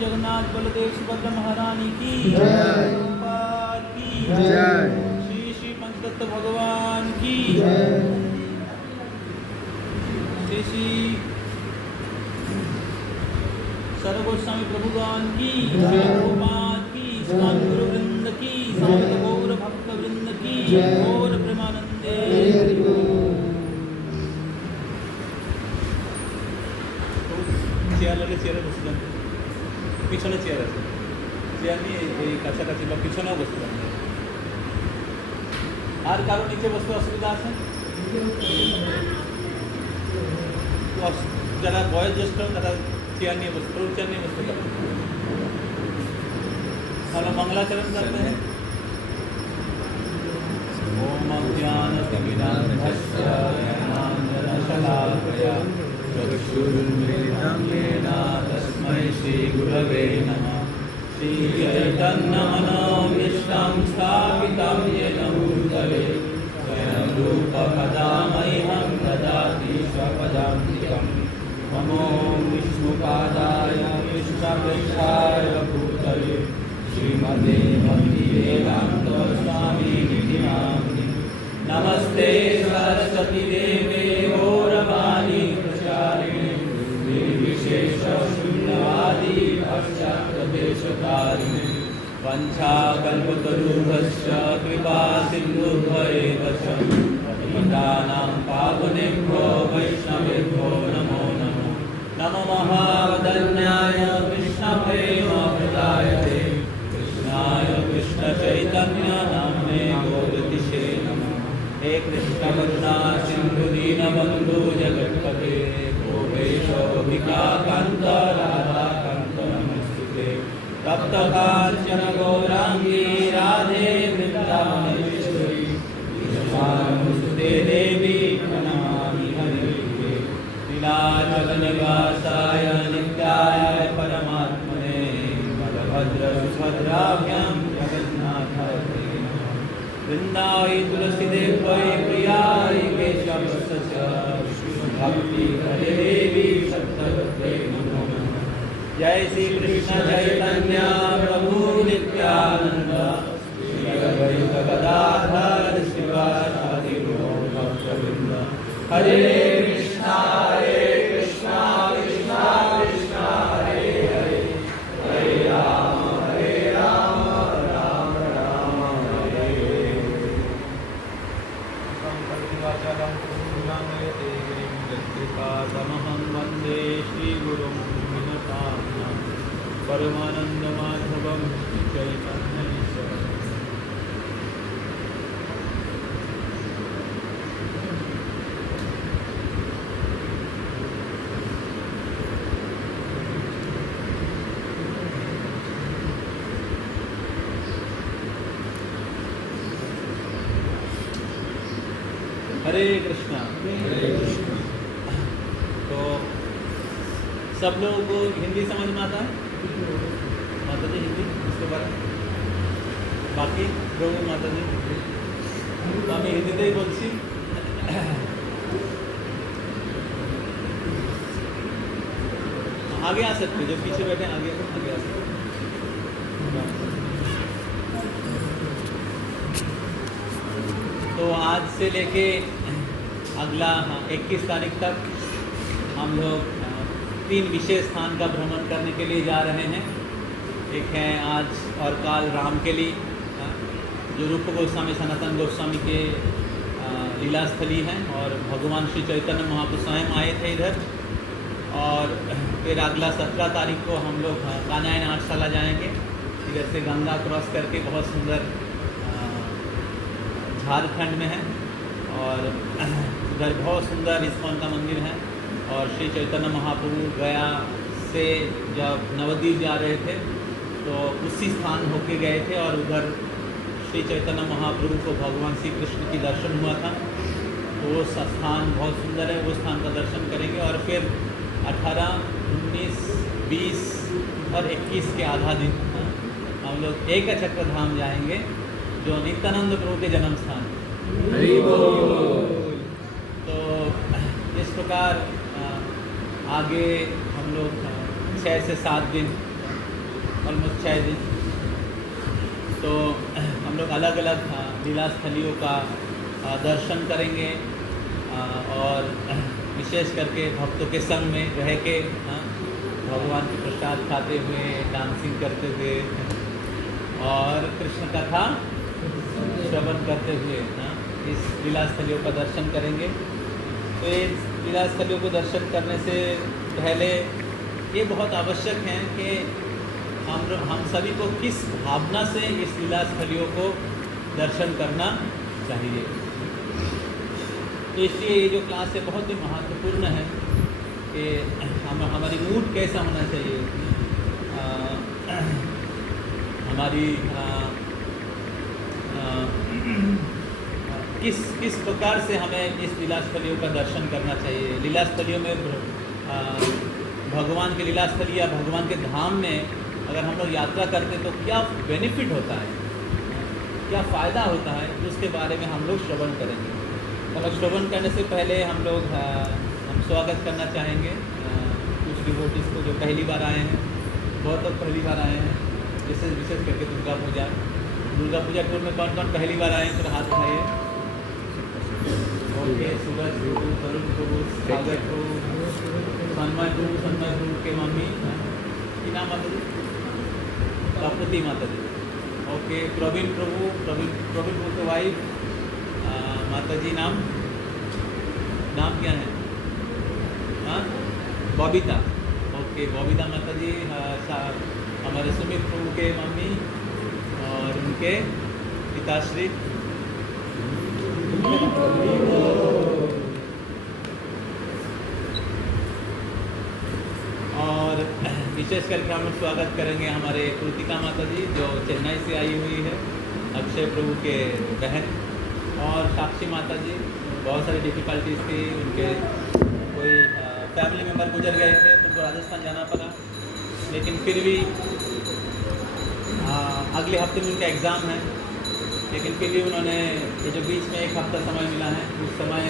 जगन्नाथ बलदेव सुभद्रा महारानी की जय। की जय। श्री श्री पंचतत्व भगवान की श्री श्री सर्व गोस्वामी प्रभुगण की गोपाल की स्वामी गुरु वृंद की समस्त गौर भक्त वृंद की गौर प्रेमानंदे। চেয়ার চেয়ারে বসছিলাম, পিছনে চেয়ার আছে, চেয়ার নিয়ে এই কাছাকাছি বা পিছনেও বসছিলাম। আর কারো নিচে বসতে অসুবিধা আছে? যারা বয়োজ্যেষ্ঠ তারা চেয়ার নিয়ে বসতে পারে, চেয়ার নিয়ে বসতে পারে। তাহলে मंगलाचरण करते हैं। ओम ज्ञानतिमिरान्धस्य ज्ञानाञ्जनशलाकया चक्षुरुन्मिलितं येन तस्मै श्रीगुरवे नमः। श्रीचैतन्यमनोभीष्टं स्थापितं येन भूतले स्वयं रूपकदा मह्यं ददाति स्वपदान्तिकं। नमो विष्णुपादाय कृष्णपृष्ठाय भूतले श्रीमते भक्तिवेदान्त स्वामिनिधि नामिने। नमस्ते सरस्वती देवे गौरवाणी प्रचारिणे निर्विशेषशून्यवादी पाश्चात्यदेशतारिणे। वञ्चाकल्पतरुभ्यश्च कृपा सिन्धुभ्येव च पतितानां पावनेभ्यो वैष्णवेभ्यो नमो नमः। नमो महावदन्याय कृष्णप्रेमप्रदायते कृष्णाय कृष्णचैतन्य नाम्ने गौरतिशे नमः। हे कृष्ण करुणा सिन्धु दीनबन्धु जगत्पते गोपेश गोपिकान्त राधाकान्त नमोस्तुते। तप्त कांचन गौरांगी राधे वृंदावनेश्वरी नमोस्तुते देवी प्रणमामि हरिप्रिये। लीलाचल निवासाय नित्याय परमात्मने बलभद्र सुभद्राभ्यां जगन्नाथाय नमः। वृंदावै तुलसीदेवै प्रियाय केशवस्य च भक्ति हरे देवी सत्तवते नमो नमः। जय श्री कृष्ण चैतन्य प्रभु नित्यानंद श्री अद्वैत गदाधर शिवासादि भक्तवृंद। हरे कृष्णा कृष्णा कृष्णा हरे हरे हरे राम राम राम हरे हरे। तमहं वन्दे श्रीगुरुं विनतां परमानन्दमाधवं श्रीचैतन्यईश्वरम्। हरे कृष्णा। तो सब लोगों को हिंदी समझ में आता है? माता जी हिंदी इसके बारे में बाकी लोग माता जी तो हमें हिंदी तो ही बोलছি आगे आ सकते जो पीछे बैठे आगे आ सकते। तो आज से लेके अगला 21 तारीख तक हम लोग 3 विशेष स्थान का भ्रमण करने के लिए जा रहे हैं। एक है आज और काल रामकेली जो रूप गोस्वामी सनातन गोस्वामी के लीलास्थली हैं और भगवान श्री चैतन्य महाप्रभु स्वयं आए थे इधर। और फिर अगला 17 तारीख को हम लोग कान्हायन आठशाला जाएंगे। इधर से गंगा क्रॉस करके बहुत सुंदर झारखंड में है और इधर बहुत सुंदर इस्कॉन का मंदिर है। और श्री चैतन्य महाप्रभु गया से जब नवद्वीप जा रहे थे तो उसी स्थान होके गए थे और उधर श्री चैतन्य महाप्रभु को भगवान श्री कृष्ण की दर्शन हुआ था। तो वो स्थान बहुत सुंदर है, वो स्थान का दर्शन करेंगे। और फिर 18, 19, 20 और 21 के आधा दिन हम लोग एक चक्र धाम जाएंगे जो नित्यानंद प्रभु के जन्म स्थान। तो इस प्रकार आगे हम लोग 6 से 7 दिन ऑलमोस्ट 6 दिन तो हम लोग अलग अलग लीला स्थलियों का दर्शन करेंगे और विशेष करके भक्तों के संग में रह के भगवान के प्रसाद खाते हुए डांसिंग करते हुए और कृष्ण कथा श्रवण करते हुए इस लीला स्थलियों का दर्शन करेंगे। तो इस लीला स्थलियों को दर्शन करने से पहले ये बहुत आवश्यक है कि हम सभी को किस भावना से इस लीला स्थलियों को दर्शन करना चाहिए। तो इसलिए ये जो क्लास है बहुत ही महत्वपूर्ण है कि हमारी मूड कैसा होना चाहिए, हमारी किस प्रकार से हमें इस लीलास्थलियों का दर्शन करना चाहिए। लीलास्थलियों में भगवान के लीला स्थल या भगवान के धाम में अगर हम लोग यात्रा करते तो क्या बेनिफिट होता है, क्या फ़ायदा होता है, उसके बारे में हम लोग श्रवण करेंगे। तो श्रवण करने से पहले हम स्वागत करना चाहेंगे कुछ डिवोटीज़ को जो पहली बार आए हैं। बहुत लोग पहली बार आए हैं, विशेष करके दुर्गा पूजा टूर में कौन कौन पहली बार आए हैं तो हाथ उठाइए। ओके, सूरज प्रभु, तरुण प्रभु, सागर प्रभु, सन्मय प्रभु के मम्मी की नाम माता जी, प्रकृति माता जी। ओके, प्रवीण प्रभु के वाइफ माता जी नाम क्या है? हाँ, बबीता। ओके, बबीता माता जी हमारे सुमित प्रभु के मम्मी और उनके पिताश्री। और विशेष करके हम लोग स्वागत करेंगे हमारे कृतिका माता जी जो चेन्नई से आई हुई है, अक्षय प्रभु के बहन, और साक्षी माता जी। बहुत सारी डिफ़िकल्टीज थी, उनके कोई फैमिली मेम्बर गुजर गए थे तो उनको राजस्थान जाना पड़ा, लेकिन फिर भी अगले हफ्ते में उनका एग्ज़ाम है, लेकिन फिर भी उन्होंने ये जो बीच में एक हफ्ता समय मिला है उस समय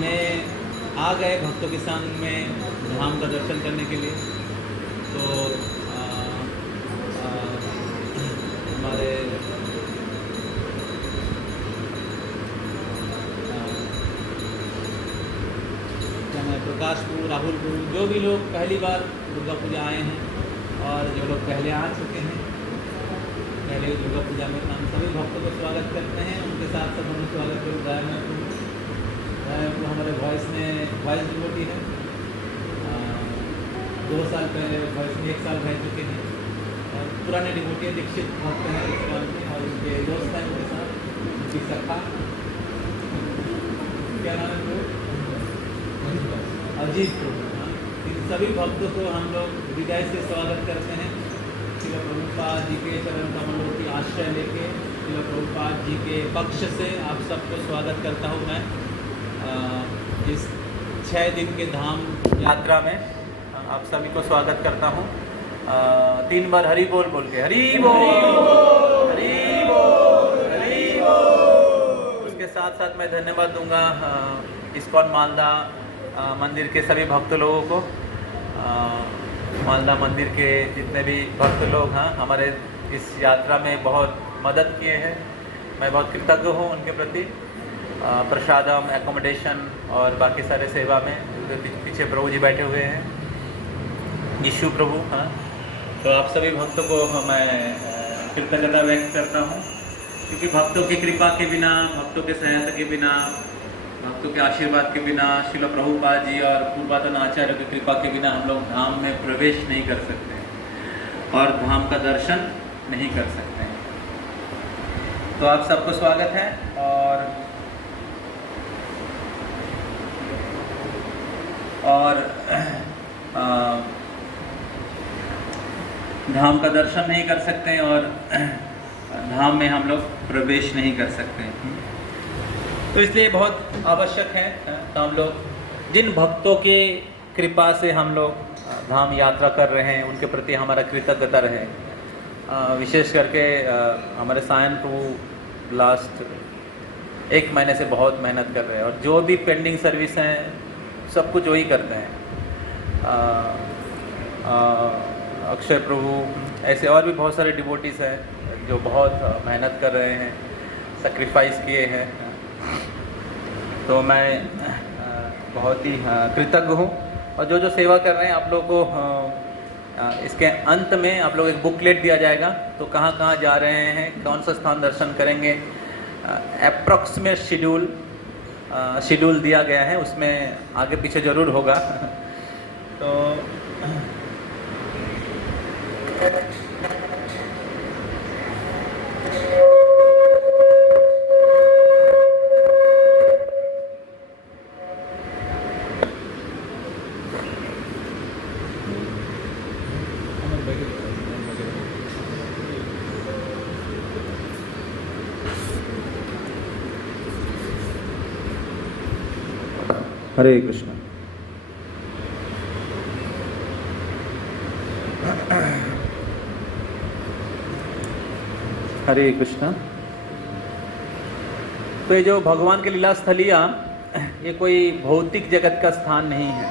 में आ गए भक्तों के संग में धाम का दर्शन करने के लिए। तो हमारे प्रकाश प्रभु, राहुल प्रभु, जो भी लोग पहली बार दुर्गा पूजा आए हैं और जो लोग पहले आ चुके हैं पहले दुर्गा पूजा में, हम सभी भक्तों को स्वागत करते हैं। उनके साथ साथ हम स्वागत करें गायब हमारे वॉइस डिवोटी है, 2 साल पहले वॉइस में 1 साल रह चुके हैं, और पुराने डिवोटी दीक्षित भक्त हैं इस बार में, और उनके दोस्त हैं उनके साथ, उनकी सखा क्या नाम है प्रभु? अजीत प्रभु। इन सभी भक्तों को हम लोग हृदय से स्वागत करते हैं। श्रील प्रभुपाद जी के चरण कमलों की आश्रय लेके श्रील प्रभुपाद जी के पक्ष से आप सबको स्वागत करता हूँ मैं इस 6 दिन के धाम यात्रा में। आप सभी को स्वागत करता हूँ। 3 बार हरि बोल बोल के, हरि बोल, हरि बोल, हरि बोल। उसके साथ साथ मैं धन्यवाद दूंगा इस्कॉन मालदा मंदिर के सभी भक्त लोगों को। मालदा मंदिर के जितने भी भक्त लोग हैं हमारे इस यात्रा में बहुत मदद किए हैं, मैं बहुत कृतज्ञ हूँ उनके प्रति। प्रसादम, एकोमोडेशन और बाकी सारे सेवा में पीछे प्रभु जी बैठे हुए हैं, यीशु प्रभु। हाँ, तो आप सभी भक्तों को मैं कृतज्ञता व्यक्त करता हूँ, क्योंकि भक्तों की कृपा के बिना, भक्तों के सहायता के बिना, भक्तों के आशीर्वाद के बिना, श्रील प्रभुपाद जी और पूर्वतन आचार्यों की कृपा के बिना हम लोग धाम में प्रवेश नहीं कर सकते और धाम का दर्शन नहीं कर सकते। तो आप सबको स्वागत है। और धाम का दर्शन नहीं कर सकते और धाम में हम लोग प्रवेश नहीं कर सकते, तो इसलिए बहुत आवश्यक है। तो हम लोग जिन भक्तों के कृपा से हम लोग धाम यात्रा कर रहे हैं उनके प्रति हमारा कृतज्ञता रहे। विशेष करके हमारे सायन प्रभु लास्ट 1 महीने से बहुत मेहनत कर रहे हैं, और जो भी पेंडिंग सर्विस हैं सब कुछ वही करते हैं। अक्षय प्रभु, ऐसे और भी बहुत सारे डिवोटीज़ हैं जो बहुत मेहनत कर रहे हैं, सेक्रीफाइस किए हैं। तो मैं बहुत ही कृतज्ञ हूँ। और जो जो सेवा कर रहे हैं आप लोगों को इसके अंत में आप लोग एक बुकलेट दिया जाएगा, तो कहाँ कहाँ जा रहे हैं, कौन सा स्थान दर्शन करेंगे, अप्रॉक्सीमेट शेड्यूल दिया गया है, उसमें आगे पीछे ज़रूर होगा। तो हरे कृष्ण। हरे कृष्णा। तो ये जो भगवान की लीला स्थलियाँ, ये कोई भौतिक जगत का स्थान नहीं है।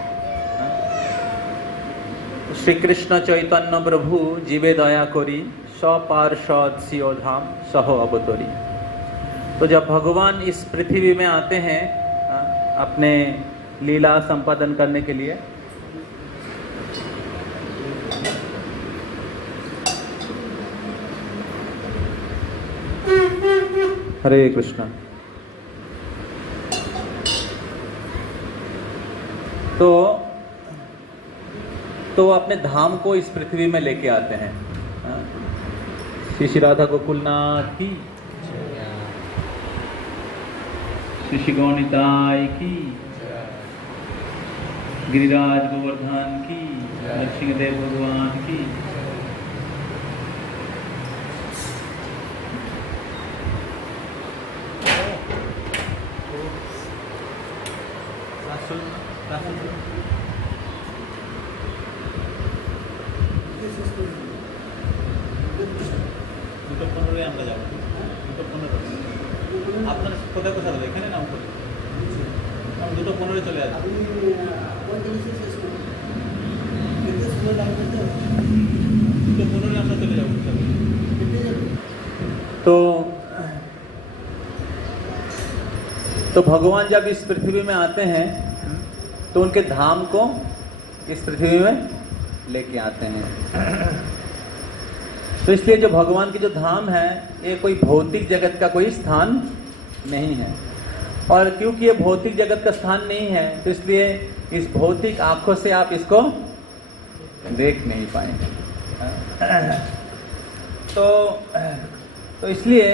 श्री कृष्ण चैतन्य प्रभु जीवे दया करी सपार्षद सियो धाम सह अवतरी। तो जब भगवान इस पृथ्वी में आते हैं अपने लीला संपादन करने के लिए, हरे कृष्णा, तो अपने धाम को इस पृथ्वी में लेके आते हैं। श्री श्री राधा गोकुलनाथ की, श्री श्री गौनिताय की, गिरिराज गोवर्धन की, नरसिंहदेव भगवान की। আপনার কোথায় কোথায় এখানে নাম করে আমি 2:15 চলে আসবো। আমরা চলে যাবো। तो भगवान जब इस पृथ्वी में आते हैं तो उनके धाम को इस पृथ्वी में लेके आते हैं। तो इसलिए जो भगवान की जो धाम है, ये कोई भौतिक जगत का कोई स्थान नहीं है। और क्योंकि ये भौतिक जगत का स्थान नहीं है, तो इसलिए इस भौतिक आंखों से आप इसको देख नहीं पाएंगे। तो इसलिए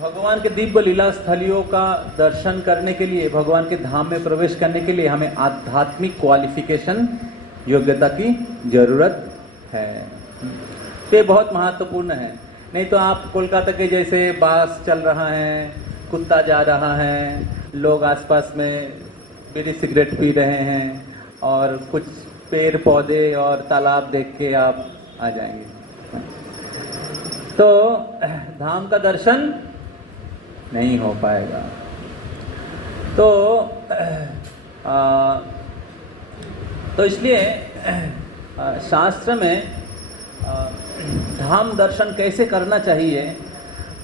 भगवान के दिव्य लीला स्थलियों का दर्शन करने के लिए, भगवान के धाम में प्रवेश करने के लिए हमें आध्यात्मिक क्वालिफिकेशन, योग्यता की जरूरत है। तो ये बहुत महत्वपूर्ण है। नहीं तो आप कोलकाता के जैसे बस चल रहा है, कुत्ता जा रहा है, लोग आसपास में बीड़ी सिगरेट पी रहे हैं और कुछ पेड़ पौधे और तालाब देख के आप आ जाएंगे, तो धाम का दर्शन नहीं हो पाएगा। तो इसलिए शास्त्र में धाम दर्शन कैसे करना चाहिए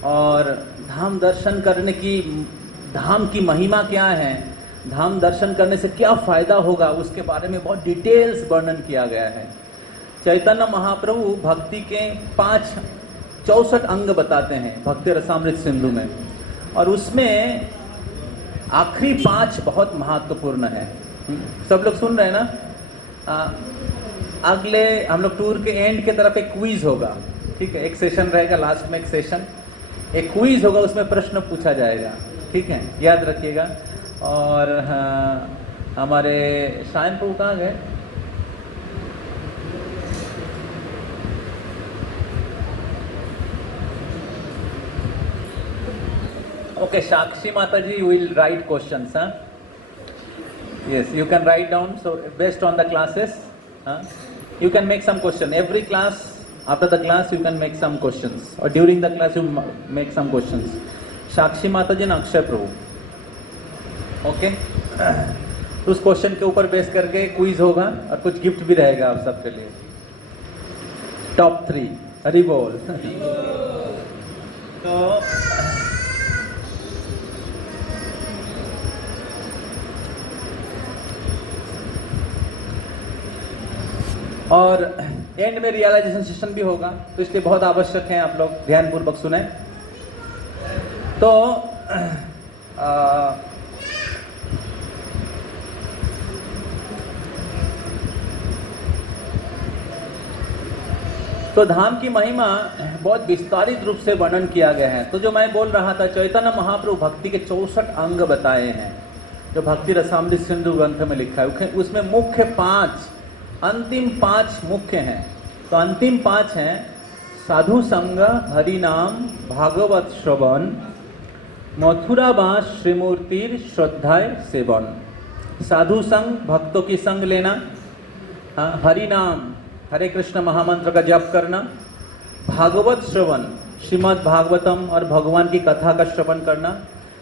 और धाम दर्शन करने की, धाम की महिमा क्या है, धाम दर्शन करने से क्या फायदा होगा, उसके बारे में बहुत डिटेल्स वर्णन किया गया है। चैतन्य महाप्रभु भक्ति के 64 अंग बताते हैं भक्ति रसामृत सिंधु में, और उसमें आखिरी 5 बहुत महत्वपूर्ण है। सब लोग सुन रहे हैं ना? अगले हम लोग टूर के एंड के तरफ एक क्विज होगा, ठीक है? एक सेशन रहेगा, लास्ट में एक सेशन, एक क्विज होगा, उसमें प्रश्न पूछा जाएगा, ठीक है? याद रखिएगा। और हमारे शायन प्रभु कहाँ गए? Okay, Shakshi Mataji will write questions, huh? Yes, you can write down. So based on the classes, you can make some question. Every class, after the class, you can make some questions, or during the class, you make some questions. Shakshi Mataji and Akshay Prabhu. Okay? तो उस question के ऊपर base करके quiz होगा और कुछ gift भी रहेगा आप सबके लिए। टॉप 3 हरि बोल। और एंड में रियलाइजेशन सेशन भी होगा, तो इसलिए बहुत आवश्यक है आप लोग ध्यानपूर्वक सुने। तो धाम की महिमा बहुत विस्तारित रूप से वर्णन किया गया है। तो जो मैं बोल रहा था, चैतन्य महाप्रभु भक्ति के 64 अंग बताए हैं, जो भक्ति रसामृत सिंधु ग्रंथ में लिखा है। उसमें मुख्य 5, अंतिम 5 मुख्य हैं। तो अंतिम 5 हैं साधु संग, हरि नाम, भागवत श्रवण, मथुरावास श्रीमूर्तिर श्रद्धाय सेवन। साधु संग, भक्तों की संग लेना, हरि नाम हरे कृष्ण महामंत्र का जप करना, भागवत श्रवण, श्रीमद् भागवतम और भगवान की कथा का श्रवण करना,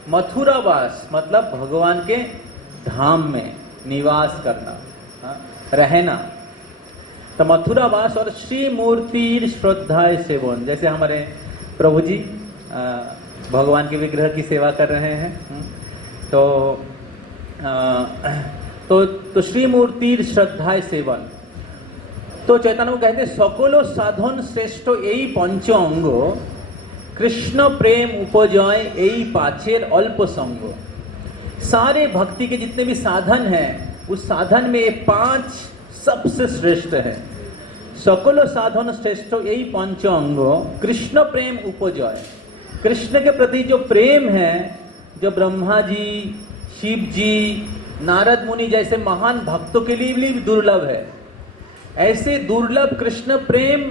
मथुरावास मतलब भगवान के धाम में निवास करना, रहना। तो मथुरावास और श्री मूर्ति श्रद्धा सेवन, जैसे हमारे प्रभु जी भगवान के विग्रह की सेवा कर रहे हैं, तो श्री मूर्ति श्रद्धा सेवन। तो चैतन्य कहते सकलो साधन श्रेष्ठ यही पंच अंग, कृष्ण प्रेम उपजय यही पाछेर अल्प संग। सारे भक्ति के जितने भी साधन हैं, उस साधन में ये 5 सबसे श्रेष्ठ है। सकलो साधन श्रेष्ठ यही पंच अंग, कृष्ण प्रेम उपजय। कृष्ण के प्रति जो प्रेम है, जो ब्रह्मा जी, शिव जी, नारद मुनि जैसे महान भक्तों के लिए भी दुर्लभ है, ऐसे दुर्लभ कृष्ण प्रेम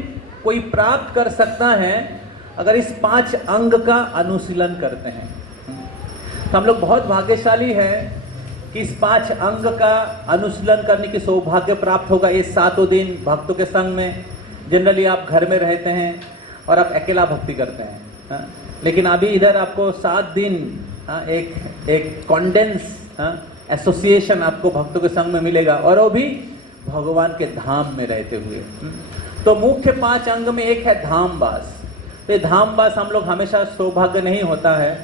कोई प्राप्त कर सकता है अगर इस 5 अंग का अनुशीलन करते हैं। तो हम लोग बहुत भाग्यशाली हैं कि इस 5 अंग का अनुशीलन करने की सौभाग्य प्राप्त होगा। ये 7 दिन भक्तों के संग में, जनरली आप घर में रहते हैं और आप अकेला भक्ति करते हैं, लेकिन अभी इधर आपको 7 दिन एक कॉन्डेंस एसोसिएशन आपको भक्तों के संग में मिलेगा, और वो भी भगवान के धाम में रहते हुए। तो मुख्य 5 अंग में एक है धामवास। तो धामवास हम लोग हमेशा सौभाग्य नहीं होता है,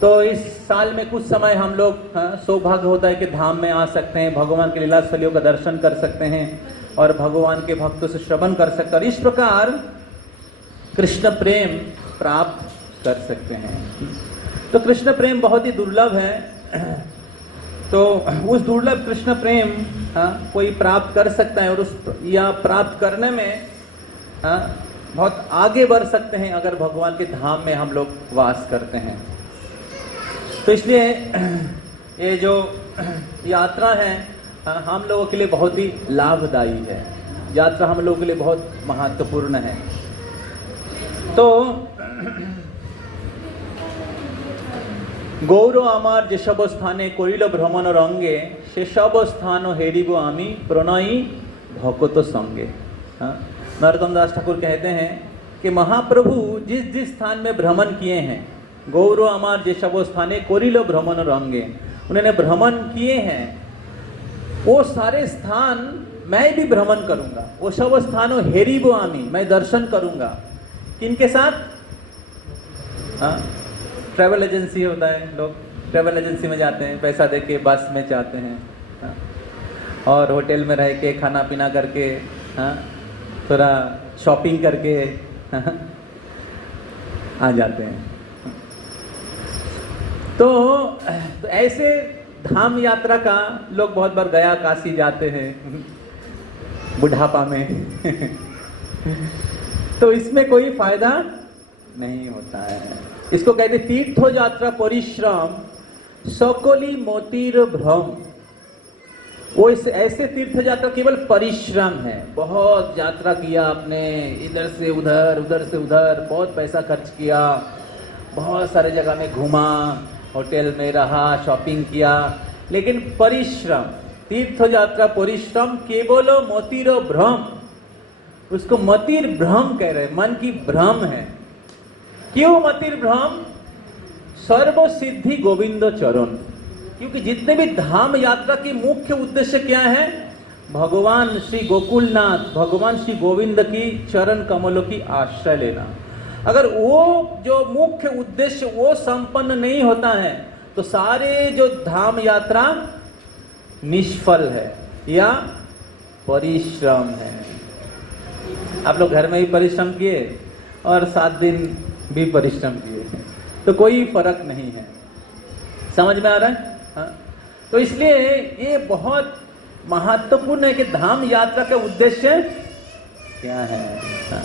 तो इस साल में कुछ समय हम लोग सौभाग्य होता है कि धाम में आ सकते हैं, भगवान के लीला स्थलियों का दर्शन कर सकते हैं और भगवान के भक्तों से श्रवण कर सकते हैं, और इस प्रकार कृष्ण प्रेम प्राप्त कर सकते हैं। तो कृष्ण प्रेम बहुत ही दुर्लभ है। तो उस दुर्लभ कृष्ण प्रेम कोई प्राप्त कर सकता है, और उस या प्राप्त करने में बहुत आगे बढ़ सकते हैं अगर भगवान के धाम में हम लोग वास करते हैं। तो इसलिए ये जो यात्रा है हम लोगों के लिए बहुत ही लाभदायी है। यात्रा हम लोगों के लिए बहुत महत्वपूर्ण है। तो गौर आमार जे सब स्थाने करिल भ्रमण रंगे, से सब स्थान हेरिब आमी प्रणयी भकत संगे। नरोत्तम दास ठाकुर कहते हैं कि महाप्रभु जिस जिस स्थान में भ्रमण किए हैं, गौर आमार जे सब स्थाने करिल भ्रमण रंगे, उन्होंने भ्रमण किए हैं, वो सारे स्थान मैं भी भ्रमण करूंगा। वो सब स्थानों हेरिब आमी, मैं दर्शन करूंगा। किनके साथ? ट्रैवल एजेंसी होता है, लोग ट्रैवल एजेंसी में जाते हैं, पैसा दे के बस में जाते हैं, और होटल में रह के खाना पीना करके, थोड़ा शॉपिंग करके आ जाते हैं। तो ऐसे धाम यात्रा का लोग बहुत बार गया काशी जाते हैं बुढ़ापा में तो इसमें कोई फायदा नहीं होता है। इसको कहते तीर्थ यात्रा परिश्रम सकली मोतीर भ्रम। वो ऐसे तीर्थ यात्रा केवल परिश्रम है। बहुत यात्रा किया आपने, इधर से उधर, उधर से उधर, बहुत पैसा खर्च किया, बहुत सारे जगह में घूमा, होटल में रहा, शॉपिंग किया, लेकिन परिश्रम, तीर्थ यात्रा परिश्रम केवल मोतीर भ्रम। उसको मतिर भ्रम कह रहे, मन की भ्रम है। क्यों मतिर भ्रम? सर्व सिद्धि गोविंद चरण। क्योंकि जितने भी धाम यात्रा की मुख्य उद्देश्य क्या है? भगवान श्री गोकुलनाथ, भगवान श्री गोविंद की चरण कमलों की आश्रय लेना। अगर वो जो मुख्य उद्देश्य वो संपन्न नहीं होता है तो सारे जो धाम यात्रा निष्फल है या परिश्रम है। आप लोग घर में ही परिश्रम किए और 7 दिन भी परिश्रम किए, तो कोई फर्क नहीं है। समझ में आ रहा है? हाँ? तो इसलिए ये बहुत महत्वपूर्ण है कि धाम यात्रा का उद्देश्य क्या है। हाँ?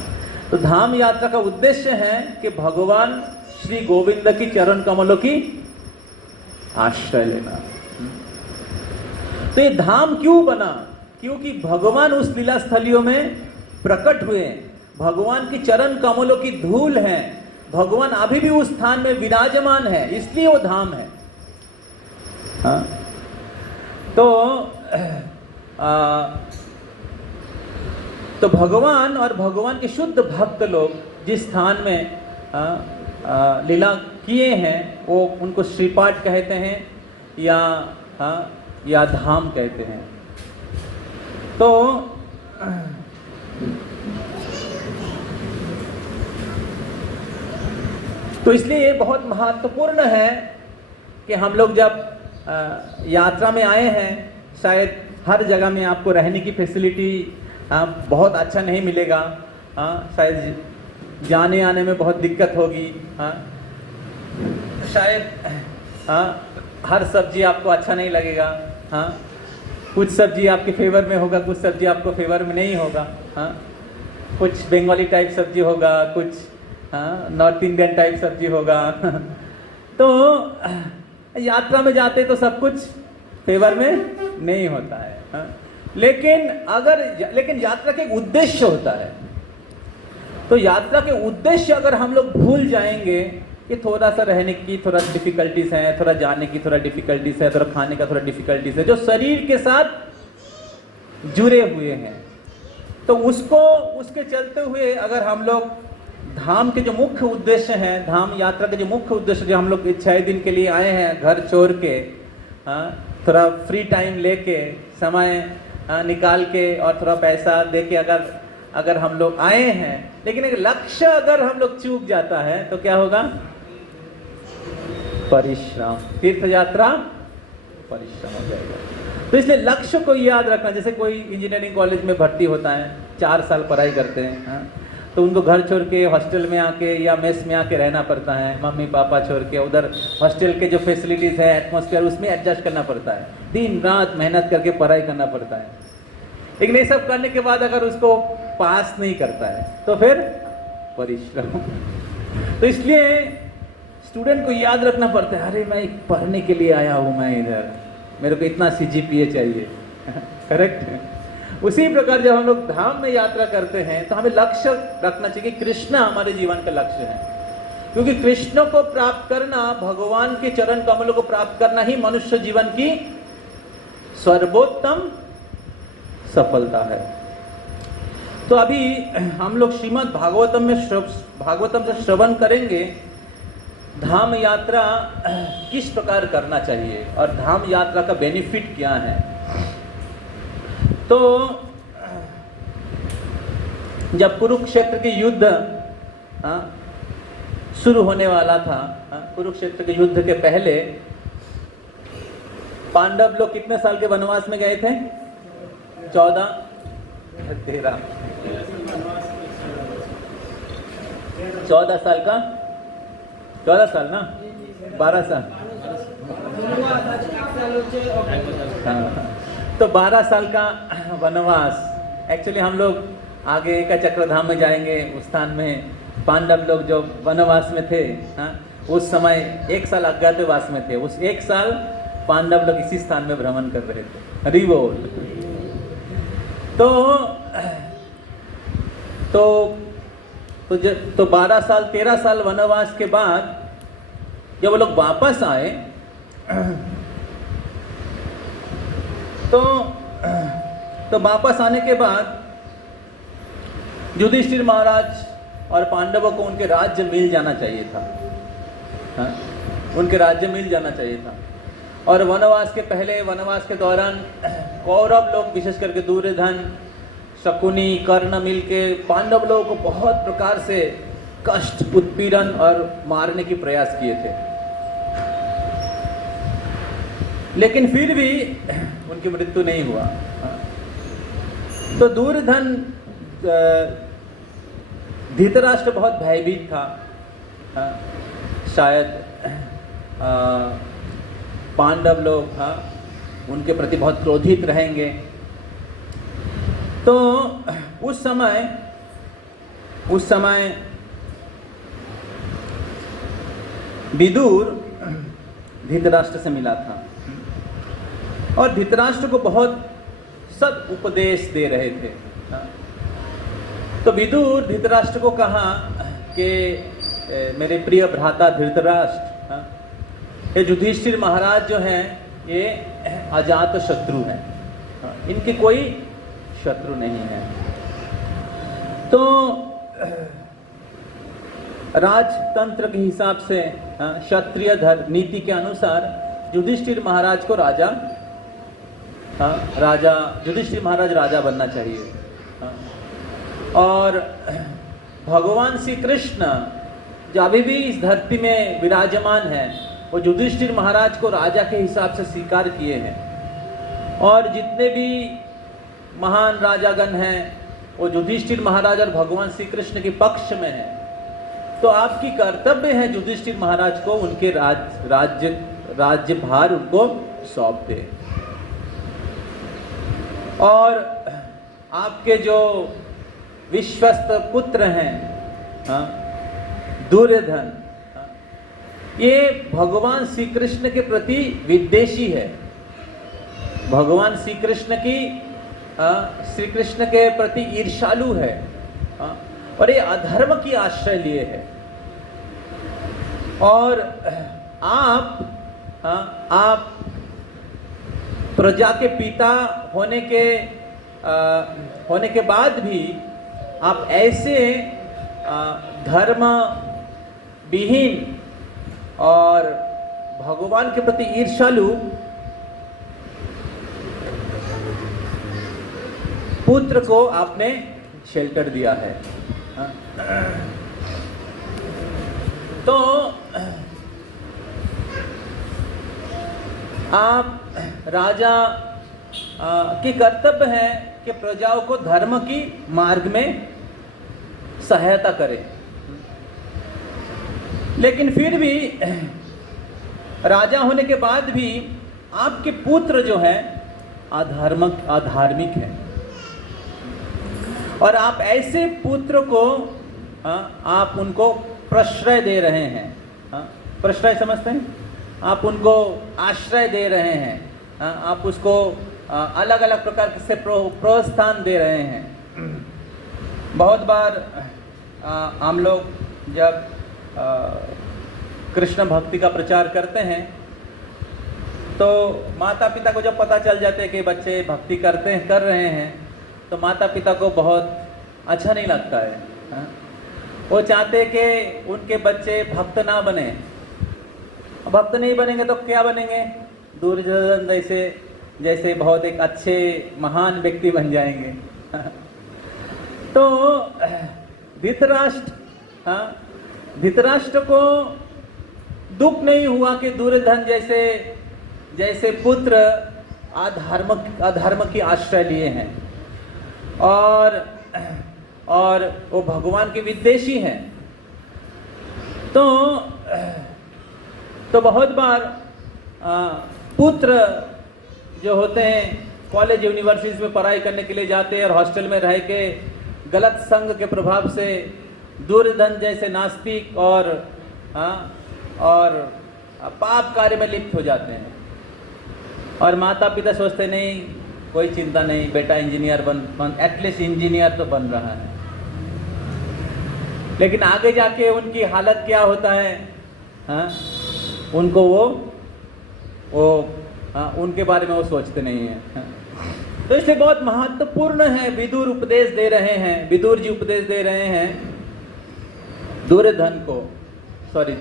तो धाम यात्रा का उद्देश्य है कि भगवान श्री गोविंद की चरण कमलों की आश्रय लेना। तो ये धाम क्यों बना? क्योंकि भगवान उस लीला स्थलियों में प्रकट हुए, भगवान की चरण कमलों की धूल है, भगवान अभी भी उस स्थान में विराजमान है, इसलिए वो धाम है। हाँ? तो तो भगवान और भगवान के शुद्ध भक्त लोग जिस स्थान में लीला किए हैं वो उनको श्रीपाठ कहते हैं या धाम कहते हैं। तो इसलिए ये बहुत महत्वपूर्ण है कि हम लोग जब यात्रा में आए हैं, शायद हर जगह में आपको रहने की फैसिलिटी बहुत अच्छा नहीं मिलेगा, शायद जाने आने में बहुत दिक्कत होगी, शायद हर सब्जी आपको अच्छा नहीं लगेगा, कुछ सब्जी आपके फेवर में होगा, कुछ सब्जी आपको फेवर में नहीं होगा, कुछ बंगाली टाइप सब्जी होगा, कुछ नॉर्थ इंडियन टाइप सब्जी होगा। तो यात्रा में जाते तो सब कुछ फेवर में नहीं होता है, लेकिन यात्रा का एक उद्देश्य होता है। तो यात्रा के उद्देश्य अगर हम लोग भूल जाएंगे कि थोड़ा सा रहने की थोड़ा डिफिकल्टीज है, थोड़ा जाने की थोड़ा डिफिकल्टीज है, थोड़ा खाने का थोड़ा डिफिकल्टीज है, जो शरीर के साथ जुड़े हुए हैं, तो उसके चलते हुए अगर हम लोग धाम के जो मुख्य उद्देश्य हैं, धाम यात्रा के जो मुख्य उद्देश्य जो हम लोग 6 दिन के लिए आए हैं, घर छोड़ के थोड़ा फ्री टाइम लेके, समय निकाल के और थोड़ा पैसा दे के अगर हम लोग आए हैं, लेकिन एक लक्ष्य अगर हम लोग चूक जाता है तो क्या होगा? परिश्रम। तीर्थ यात्रा परिश्रम हो जाएगा। तो इसलिए लक्ष्य को याद रखना। जैसे कोई इंजीनियरिंग कॉलेज में भर्ती होता है, 4 साल पढ़ाई करते हैं, तो उनको घर छोड़ के हॉस्टल में आके या मेस में आके रहना पड़ता है, मम्मी पापा छोड़ के, उधर हॉस्टल के जो फैसिलिटीज़ है, एटमॉस्फेयर, उसमें एडजस्ट करना पड़ता है, दिन रात मेहनत करके पढ़ाई करना पड़ता है। लेकिन ये सब करने के बाद अगर उसको पास नहीं करता है तो फिर परिश्रम। तो इसलिए स्टूडेंट को याद रखना पड़ता है, अरे मैं पढ़ने के लिए आया हूँ, मैं इधर, मेरे को इतना CGPA चाहिए। करेक्ट। उसी प्रकार जब हम लोग धाम में यात्रा करते हैं तो हमें लक्ष्य रखना चाहिए, कृष्ण हमारे जीवन का लक्ष्य है, क्योंकि कृष्ण को प्राप्त करना, भगवान के चरण कमलों को प्राप्त करना ही मनुष्य जीवन की सर्वोत्तम सफलता है। तो अभी हम लोग श्रीमद् भागवतम से श्रवण करेंगे धाम यात्रा किस प्रकार करना चाहिए और धाम यात्रा का बेनिफिट क्या है। तो जब कुरुक्षेत्र के युद्ध शुरू होने वाला था, कुरुक्षेत्र के युद्ध के पहले पांडव लोग कितने साल के वनवास में गए थे? 13 14 साल का, 14 साल ना, 12 साल, तो 12 साल का वनवास। एक्चुअली हम लोग आगे का चक्रधाम में जाएंगे, उस स्थान में पांडव लोग जो वनवास में थे, उस समय 1 साल अज्ञातवास में थे, उस 1 साल पांडव लोग इसी स्थान में भ्रमण कर रहे थे। हरि बोल। तो 12 साल 13 साल वनवास के बाद जब वो लोग वापस आए तो वापस आने के बाद युधिष्ठिर महाराज और पांडवों को उनके राज्य मिल जाना चाहिए था, उनके राज्य मिल जाना चाहिए था। और वनवास के पहले, वनवास के दौरान कौरव लोग, विशेष करके दुर्योधन, शकुनी, कर्ण मिलके पांडव लोगों को बहुत प्रकार से कष्ट, उत्पीड़न और मारने की प्रयास किए थे, लेकिन फिर भी उनकी मृत्यु नहीं हुआ। तो दुर्योधन, धृतराष्ट्र बहुत भयभीत था, शायद पांडव लोग उनके प्रति बहुत क्रोधित रहेंगे। तो उस समय विदुर धृतराष्ट्र से मिला था और धृतराष्ट्र को बहुत सद उपदेश दे रहे थे। तो विदुर धृतराष्ट्र को कहा कि मेरे प्रिय भ्राता धृतराष्ट्र, ये युधिष्ठिर महाराज जो हैं ये अजात शत्रु हैं, इनके कोई शत्रु नहीं है। तो राजतंत्र के हिसाब से क्षत्रिय धर्म नीति के अनुसार युधिष्ठिर महाराज को युधिष्ठिर महाराज राजा बनना चाहिए। और भगवान श्री कृष्ण जो अभी भी इस धरती में विराजमान है, वो युधिष्ठिर महाराज को राजा के हिसाब से स्वीकार किए हैं। और जितने भी महान राजागण हैं वो युधिष्ठिर महाराज और भगवान श्री कृष्ण के पक्ष में है। तो आपकी कर्तव्य है युधिष्ठिर महाराज को उनके राज्यभार उनको सौंप दे। और आपके जो विश्वस्त पुत्र हैं दुर्योधन, ये भगवान श्री कृष्ण के प्रति विद्वेषी है। भगवान श्री कृष्ण के प्रति ईर्ष्यालु है और ये अधर्म की आश्रय लिए है। और आप प्रजा के पिता होने के बाद भी आप ऐसे धर्म विहीन और भगवान के प्रति ईर्ष्यालु पुत्र को आपने शेल्टर दिया है। तो आप राजा की कर्तव्य है कि प्रजाओं को धर्म की मार्ग में सहायता करें। लेकिन फिर भी राजा होने के बाद भी आपके पुत्र जो हैं अधार्मिक हैं। और आप ऐसे पुत्र को आप उनको प्रश्रय दे रहे हैं। प्रश्रय समझते हैं? आप उनको आश्रय दे रहे हैं। आप उसको अलग अलग प्रकार से प्रोत्साहन दे रहे हैं। बहुत बार हम लोग जब कृष्ण भक्ति का प्रचार करते हैं तो माता पिता को जब पता चल जाता है कि बच्चे भक्ति कर रहे हैं तो माता पिता को बहुत अच्छा नहीं लगता है। वो चाहते कि उनके बच्चे भक्त ना बने। भक्त नहीं बनेंगे तो क्या बनेंगे? दुर्योधन जैसे बहुत एक अच्छे महान व्यक्ति बन जाएंगे। तो धृतराष्ट्र को दुख नहीं हुआ कि दुर्योधन जैसे पुत्र अधर्म की आश्रय लिए हैं और वो भगवान के विद्वेषी हैं। तो बहुत बार पुत्र जो होते हैं कॉलेज यूनिवर्सिटीज में पढ़ाई करने के लिए जाते हैं और हॉस्टल में रह के गलत संग के प्रभाव से दुर्योधन जैसे नास्तिक और पाप कार्य में लिप्त हो जाते हैं। और माता पिता सोचते नहीं, कोई चिंता नहीं, बेटा इंजीनियर बन एटलीस्ट इंजीनियर तो बन रहा है। लेकिन आगे जाके उनकी हालत क्या होता है? उनको उनके बारे में वो सोचते नहीं है। तो इसलिए बहुत महत्वपूर्ण है, विदुर उपदेश दे रहे हैं, विदुर जी उपदेश दे रहे हैं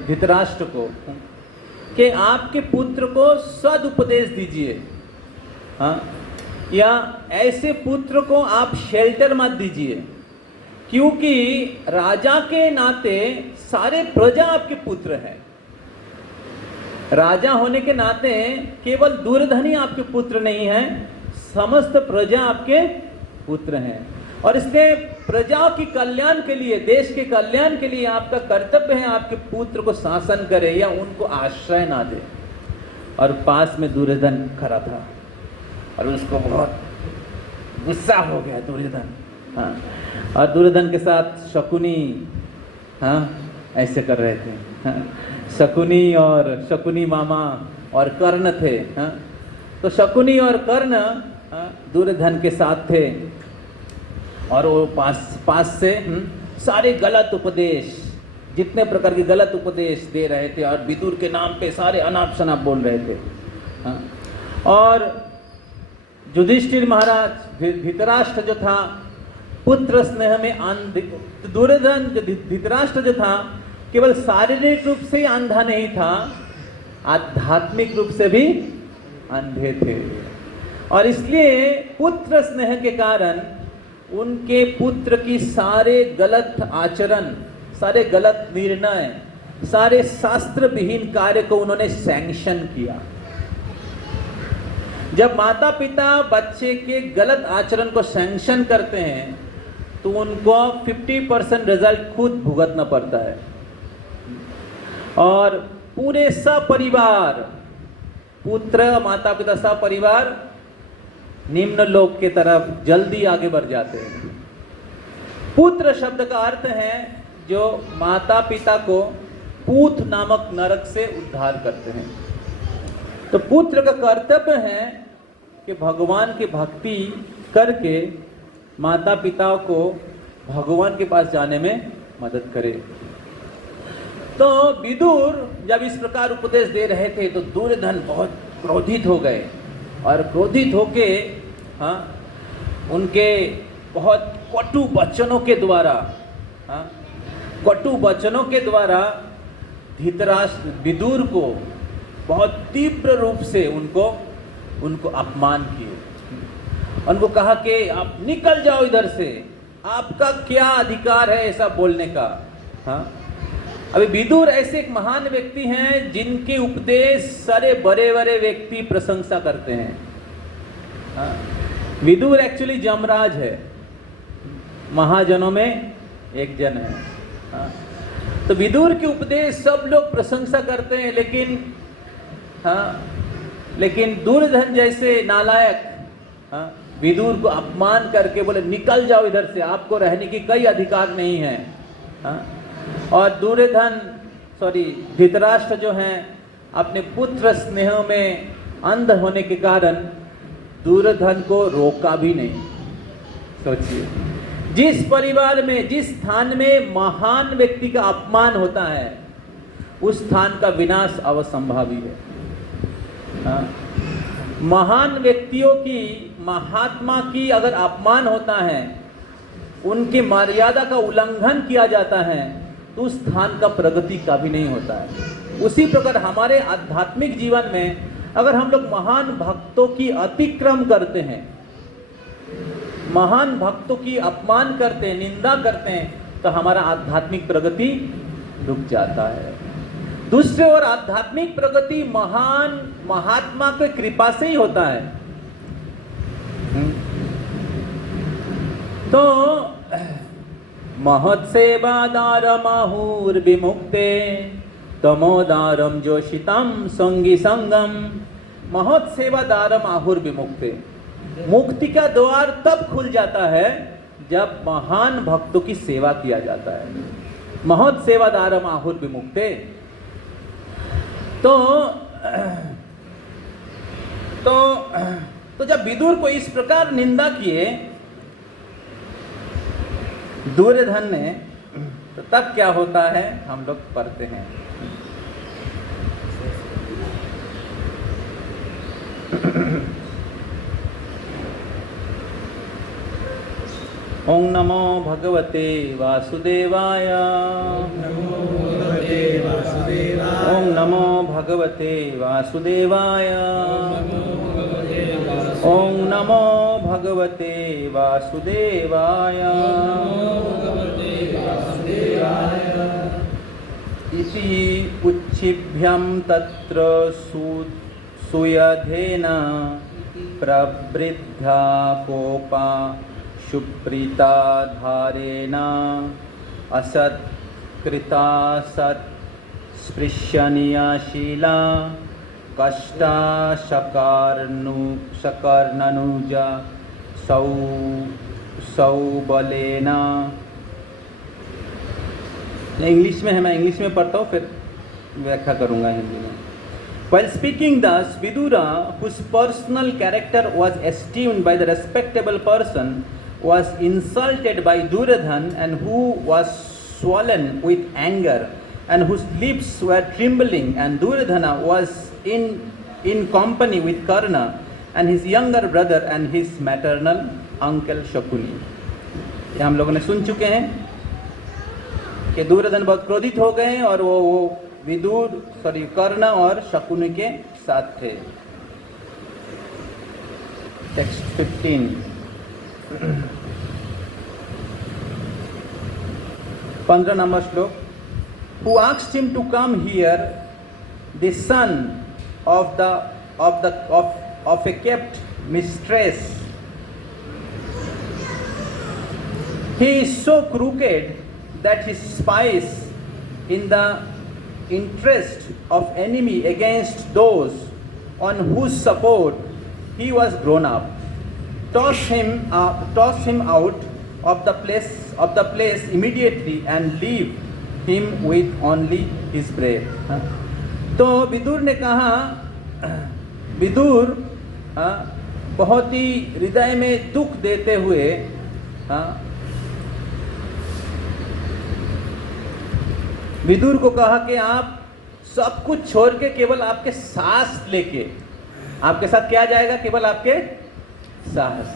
धृतराष्ट्र को कि आपके पुत्र को सदुपदेश दीजिए। या ऐसे पुत्र को आप शेल्टर मत दीजिए, क्योंकि राजा के नाते सारे प्रजा आपके पुत्र हैं। राजा होने के नाते केवल दुर्योधन ही आपके पुत्र नहीं है, समस्त प्रजा आपके पुत्र हैं। और इसलिए प्रजा के कल्याण के लिए, देश के कल्याण के लिए आपका कर्तव्य है आपके पुत्र को शासन करे या उनको आश्रय ना दे। और पास में दुर्योधन खड़ा था और उसको बहुत गुस्सा हो गया दुर्योधन। और दुर्योधन के साथ शकुनी ऐसे कर रहे थे। शकुनी मामा और कर्ण थे। तो शकुनी और कर्ण दुर्योधन के साथ थे और वो पास से सारे गलत उपदेश, जितने प्रकार के गलत उपदेश दे रहे थे और विदुर के नाम पे सारे अनाप शनाप बोल रहे थे। और युधिष्ठिर महाराज, धृतराष्ट्र जो था, पुत्र स्नेह में दुर्योधन जो धृतराष्ट्र जो था केवल शारीरिक रूप से अंधा नहीं था, आध्यात्मिक रूप से भी अंधे थे। और इसलिए पुत्र स्नेह के कारण उनके पुत्र की सारे गलत आचरण, सारे गलत निर्णय, सारे शास्त्र विहीन कार्य को उन्होंने सैंक्शन किया। जब माता पिता बच्चे के गलत आचरण को सैंक्शन करते हैं तो उनको 50% रिजल्ट खुद भुगतना पड़ता है, और पूरे सपरिवार, पुत्र माता पिता सपरिवार निम्न लोक के तरफ जल्दी आगे बढ़ जाते हैं। पुत्र शब्द का अर्थ है जो माता पिता को पूत नामक नरक से उद्धार करते हैं। तो पुत्र का कर्तव्य है कि भगवान की भक्ति करके माता पिता को भगवान के पास जाने में मदद करे। तो विदुर जब इस प्रकार उपदेश दे रहे थे तो दुर्योधन बहुत क्रोधित हो गए, और क्रोधित होके उनके बहुत कटु वचनों के द्वारा धृतराष्ट्र विदुर को बहुत तीव्र रूप से उनको अपमान किए। उनको कहा कि आप निकल जाओ इधर से, आपका क्या अधिकार है ऐसा बोलने का। अभी विदुर ऐसे एक महान व्यक्ति हैं जिनके उपदेश सारे बड़े बड़े व्यक्ति प्रशंसा करते हैं। विदुर एक्चुअली जमराज है, महाजनों में एक जन है। तो विदुर के उपदेश सब लोग प्रशंसा करते हैं, लेकिन दुर्योधन जैसे नालायक विदुर को अपमान करके बोले निकल जाओ इधर से, आपको रहने की कोई अधिकार नहीं है। और धृतराष्ट्र जो हैं अपने पुत्र स्नेह में अंध होने के कारण दुर्योधन को रोका भी नहीं। सोचिए, जिस परिवार में, जिस स्थान में महान व्यक्ति का अपमान होता है उस स्थान का विनाश अवसंभावी है। महान व्यक्तियों की, महात्मा की अगर अपमान होता है, उनकी मर्यादा का उल्लंघन किया जाता है तो उस स्थान का प्रगति कभी नहीं होता है। उसी प्रकार हमारे आध्यात्मिक जीवन में अगर हम लोग महान भक्तों की अतिक्रम करते हैं, महान भक्तों की अपमान करते हैं, निंदा करते हैं, तो हमारा आध्यात्मिक प्रगति रुक जाता है। दूसरे ओर आध्यात्मिक प्रगति महान महात्मा की कृपा से ही होता है। तो महत्सेवादारमाहुर्विमुक्ते तमोदारम जोशितम संगी संगम। महत्सेवादारम आहुर्विमुक्ते, मुक्ति का द्वार तब खुल जाता है जब महान भक्तों की सेवा किया जाता है। महत्सेवादारम आहुर्विमुक्ते। तो जब विदुर को इस प्रकार निंदा किए दुर्योधन ने, तो तब क्या होता है हम लोग पढ़ते हैं। ओम नमो भगवते वासुदेवाय। ओम नमो भगवते वासुदेवाय। ओम नमो भगवते वासुदेवाय। इति उच्छिभ्यं तत्र सुयधेन प्रवृद्धा कोपा शुप्रीता धारेण असत्कृता सत् स्पृश्यनीयशीला कष्टा शकर्णनुजा सौबलेन। इंग्लिश में है, मैं इंग्लिश में पढ़ता हूँ फिर व्याख्या करूँगा हिंदी में। While speaking thus, Vidura, whose personal character was esteemed by the respectable person, was insulted by Duryodhan, and who was swollen with anger, and whose lips were trembling, and Duryodhana was in company with Karna and his younger brother and his maternal uncle Shakuni. ये हम लोगों ने सुन चुके हैं कि दुर्योधन बहुत क्रोधित हो गए और वो कर्ण और शकुनि के साथ थे। टेक्स्ट 15 15 नंबर श्लोक। Who asked him to come here, the son of a kept mistress. He is so crooked that he spies in the interest of enemy against those on whose support he was grown up. Toss him out of the place immediately and leave him with only his breath. तो विदुर ने कहा, विदुर बहुत ही हृदय में दुख देते हुए विदुर को कहा कि आप सब कुछ छोड़ के केवल आपके सांस लेके, आपके साथ क्या जाएगा? केवल आपके सांस,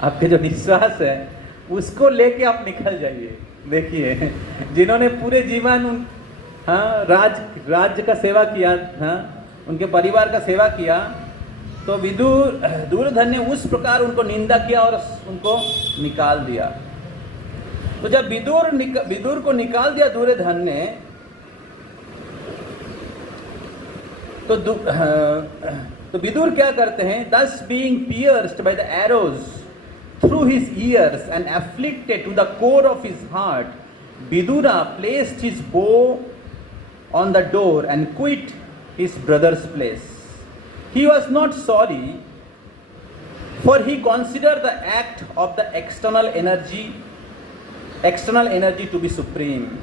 आपके जो निश्वास है उसको लेके आप निकल जाइए। देखिए, जिन्होंने पूरे जीवन राज्य का सेवा किया, उनके परिवार का सेवा किया, तो दुर्योधन ने उस प्रकार उनको निंदा किया और उनको निकाल दिया। तो जब विदुर को निकाल दिया दुर्योधन ने, तो विदुर क्या करते हैं? Thus being pierced by the arrows through his ears and afflicted to the core of his heart, Vidura placed his bow on the door and quit his brother's place. He was not sorry, for he considered the act of the external energy to be supreme.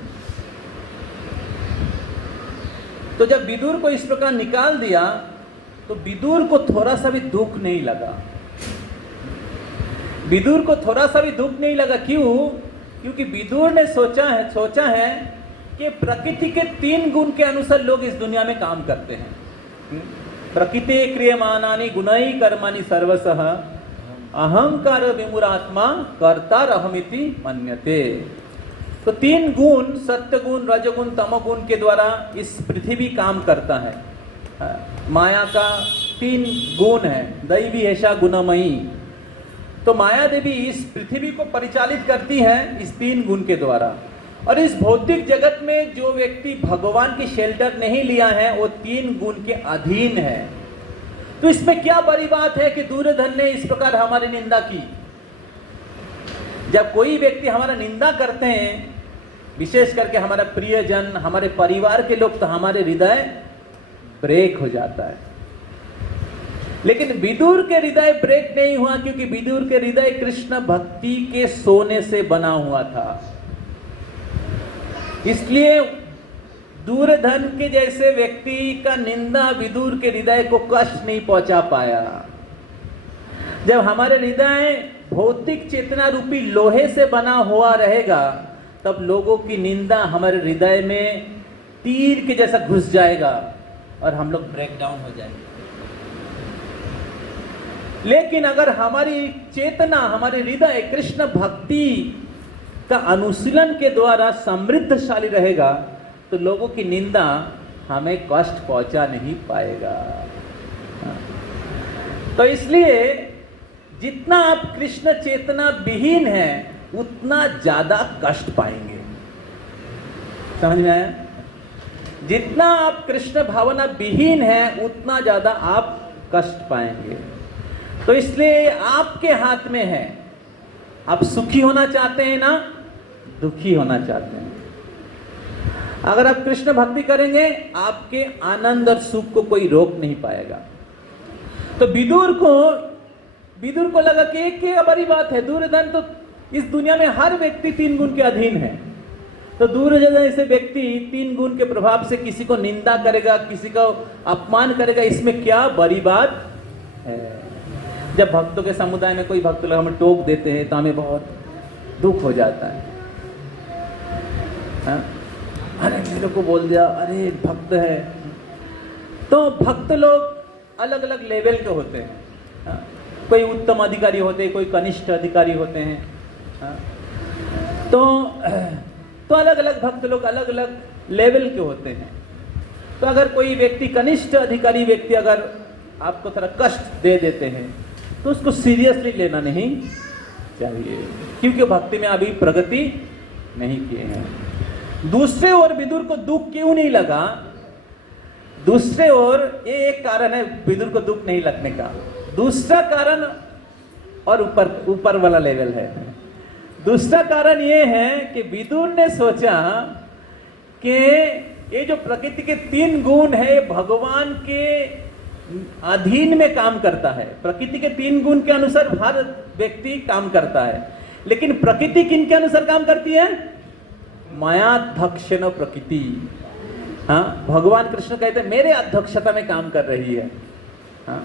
तो जब विदुर को इस प्रकार निकाल दिया तो विदुर को थोड़ा सा भी दुख नहीं लगा। विदुर को थोड़ा सा भी दुख नहीं लगा। क्यों? क्योंकि विदुर ने सोचा है कि प्रकृति के 3 गुण के अनुसार लोग इस दुनिया में काम करते हैं। प्रकृति क्रियमाणानि गुणैः कर्माणि सर्वशः अहंकार विमूढ़ात्मा कर्ता रहमिति मन्यते। तो 3 गुण, सत्य गुण, रजगुण, तमोगुण के द्वारा इस पृथ्वी काम करता है। माया का 3 गुण है, दैवी ऐसा गुणमयी। तो माया देवी इस पृथ्वी को परिचालित करती है इस 3 गुण के द्वारा। और इस भौतिक जगत में जो व्यक्ति भगवान की शेल्टर नहीं लिया है वो 3 गुण के अधीन है। तो इसमें क्या बड़ी बात है कि दुर्योधन ने इस प्रकार हमारी निंदा की। जब कोई व्यक्ति हमारा निंदा करते हैं, विशेष करके हमारा प्रियजन, हमारे परिवार के लोग, तो हमारे हृदय ब्रेक हो जाता है। लेकिन विदुर के हृदय ब्रेक नहीं हुआ, क्योंकि विदुर के हृदय कृष्ण भक्ति के सोने से बना हुआ था। इसलिए दुर्योधन के जैसे व्यक्ति का निंदा विदुर के हृदय को कष्ट नहीं पहुंचा पाया। जब हमारे हृदय भौतिक चेतना रूपी लोहे से बना हुआ रहेगा, तब लोगों की निंदा हमारे हृदय में तीर के जैसा घुस जाएगा और हम लोग ब्रेक डाउन हो जाएंगे। लेकिन अगर हमारी चेतना, हमारे हृदय कृष्ण भक्ति का अनुशीलन के द्वारा समृद्धशाली रहेगा, तो लोगों की निंदा हमें कष्ट पहुंचा नहीं पाएगा। तो इसलिए जितना आप कृष्ण चेतना विहीन है, उतना ज्यादा कष्ट पाएंगे। समझ में आया? जितना आप कृष्ण भावना विहीन है, उतना ज्यादा आप कष्ट पाएंगे। तो इसलिए आपके हाथ में है, आप सुखी होना चाहते हैं ना दुखी होना चाहते हैं। अगर आप कृष्ण भक्ति करेंगे, आपके आनंद और सुख को कोई रोक नहीं पाएगा। तो विदुर को लगा कि एक क्या बड़ी बात है, दुर्योधन तो इस दुनिया में हर व्यक्ति 3 गुण के अधीन है। तो दुर्योधन ऐसे व्यक्ति 3 गुण के प्रभाव से किसी को निंदा करेगा, किसी को अपमान करेगा, इसमें क्या बड़ी बात है। जब भक्तों के समुदाय में कोई भक्त लोग हमें टोक देते हैं तो हमें बहुत दुख हो जाता है। अरे मेरे को बोल दिया, अरे भक्त है। तो भक्त लोग अलग अलग लेवल के होते हैं। कोई उत्तम अधिकारी होते हैं, कोई कनिष्ठ अधिकारी होते हैं। तो अलग अलग भक्त लोग अलग अलग लेवल के होते हैं। तो अगर कोई व्यक्ति कनिष्ठ अधिकारी व्यक्ति अगर आपको थोड़ा कष्ट दे देते हैं तो उसको सीरियसली लेना नहीं चाहिए, क्योंकि भक्ति में अभी प्रगति नहीं किए हैं। दूसरे ओर विदुर को दुख क्यों नहीं लगा? दूसरे ओर ये एक कारण है विदुर को दुख नहीं लगने का। दूसरा कारण और ऊपर वाला लेवल है। दूसरा कारण ये है कि विदुर ने सोचा कि ये जो प्रकृति के 3 गुण है भगवान के अधीन में काम करता है। प्रकृति के 3 गुण के अनुसार हर व्यक्ति काम करता है, लेकिन प्रकृति किन के अनुसार काम करती है? मायाध्यक्षण प्रकृति। हाँ, भगवान कृष्ण कहते हैं मेरे अध्यक्षता में काम कर रही है। हाँ,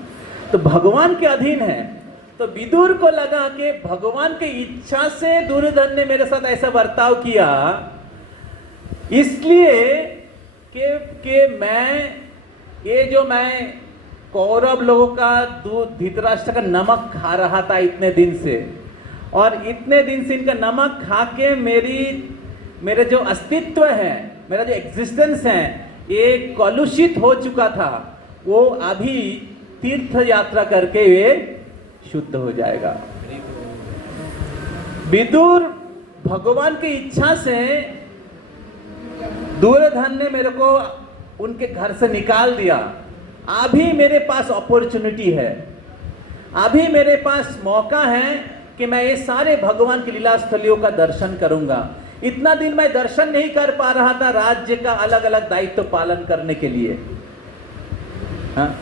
तो भगवान के अधीन है। तो विदुर को लगा कि भगवान की इच्छा से दुर्योधन ने मेरे साथ ऐसा बर्ताव किया, इसलिए कि मैं कौरव लोगों का दूध धृतराष्ट्र का नमक खा रहा था इतने दिन से, और इतने दिन से इनका नमक खा के मेरे जो अस्तित्व है, मेरा जो एग्जिस्टेंस है, ये कलुषित हो चुका था। वो अभी तीर्थ यात्रा करके वे शुद्ध हो जाएगा। विदुर भगवान की इच्छा से दुर्योधन ने मेरे को उनके घर से निकाल दिया। अभी मेरे पास अपॉर्चुनिटी है, अभी मेरे पास मौका है कि मैं ये सारे भगवान की लीला स्थलियों का दर्शन करूंगा। इतना दिन मैं दर्शन नहीं कर पा रहा था राज्य का अलग अलग दायित्व पालन करने के लिए। हाँ?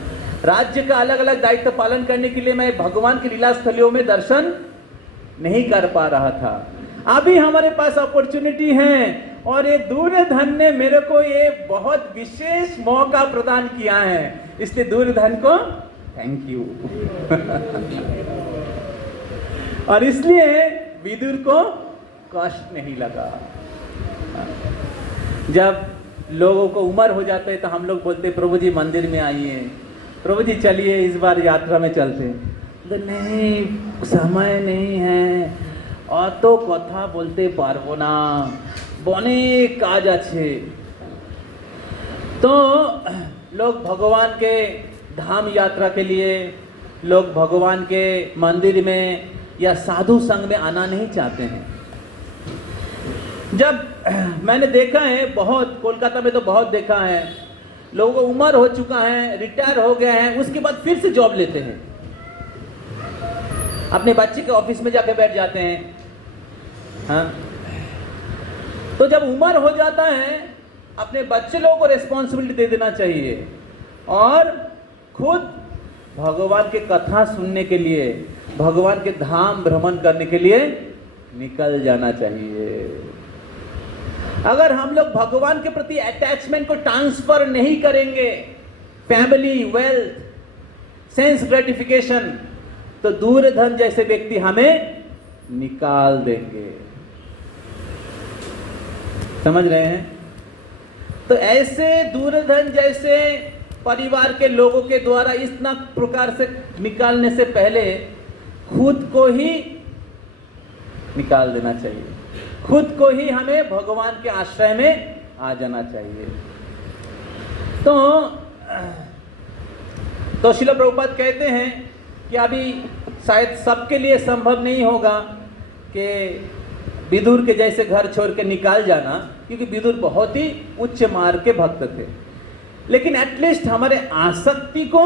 राज्य का अलग अलग दायित्व पालन करने के लिए मैं भगवान की लीला स्थलियों में दर्शन नहीं कर पा रहा था। अभी हमारे पास अपॉर्चुनिटी है, और ये दुर्योधन ने मेरे को ये बहुत विशेष मौका प्रदान किया है, इसलिए दुर्योधन को थैंक यू। और इसलिए विदुर को कष्ट नहीं लगा। जब लोगों को उम्र हो जाता है तो हम लोग बोलते प्रभु जी मंदिर में आइए, प्रभु जी चलिए इस बार यात्रा में चलते। तो नहीं, समय नहीं है, অত কথা বলতে পারবো না, অনেক কাজ আছে। तो लोग भगवान के धाम यात्रा के लिए, लोग भगवान के मंदिर में या साधु संग में आना नहीं चाहते हैं। जब मैंने देखा है बहुत, कोलकाता में तो बहुत देखा है, लोगों को उम्र हो चुका है, रिटायर हो गए हैं, उसके बाद फिर से जॉब लेते हैं, अपने बच्चे के ऑफिस में जाके बैठ जाते हैं। हाँ, तो जब उम्र हो जाता है अपने बच्चे लोगों को रिस्पॉन्सिबिलिटी दे देना चाहिए और खुद भगवान के कथा सुनने के लिए, भगवान के धाम भ्रमण करने के लिए निकल जाना चाहिए। अगर हम लोग भगवान के प्रति अटैचमेंट को ट्रांसफर नहीं करेंगे, फैमिली, वेल्थ, सेंस ग्रेटिफिकेशन, तो दुर्योधन जैसे व्यक्ति हमें निकाल देंगे। समझ रहे हैं? तो ऐसे दुर्योधन जैसे परिवार के लोगों के द्वारा इस प्रकार से निकालने से पहले खुद को ही निकाल देना चाहिए, खुद को ही हमें भगवान के आश्रय में आ जाना चाहिए। तो श्रील प्रभुपाद कहते हैं कि अभी शायद सबके लिए संभव नहीं होगा कि विदुर के जैसे घर छोड़ के निकाल जाना, क्योंकि विदुर बहुत ही उच्च मार्ग के भक्त थे। लेकिन एटलीस्ट हमारे आसक्ति को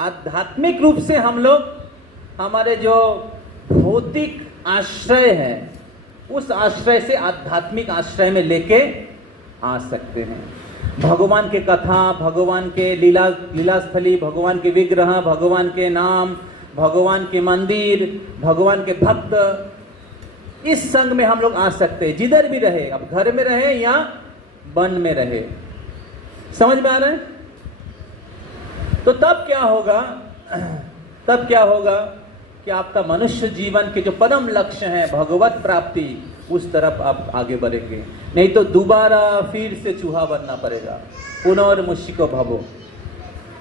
आध्यात्मिक रूप से हम लोग हमारे जो भौतिक आश्रय है उस आश्रय से आध्यात्मिक आश्रय में लेके आ सकते हैं। भगवान के कथा, भगवान के लीला स्थली, भगवान के विग्रह, भगवान के नाम, भगवान के मंदिर, भगवान के भक्त, इस संग में हम लोग आ सकते हैं, जिधर भी रहे, अब घर में रहे या वन में रहे। समझ में आ रहा है? तो तब क्या होगा? तब क्या होगा कि आपका मनुष्य जीवन के जो परम लक्ष्य है भगवत प्राप्ति, उस तरफ आप आगे बढ़ेंगे। नहीं तो दोबारा फिर से चूहा बनना पड़ेगा। पुनर्मुषिको भवो,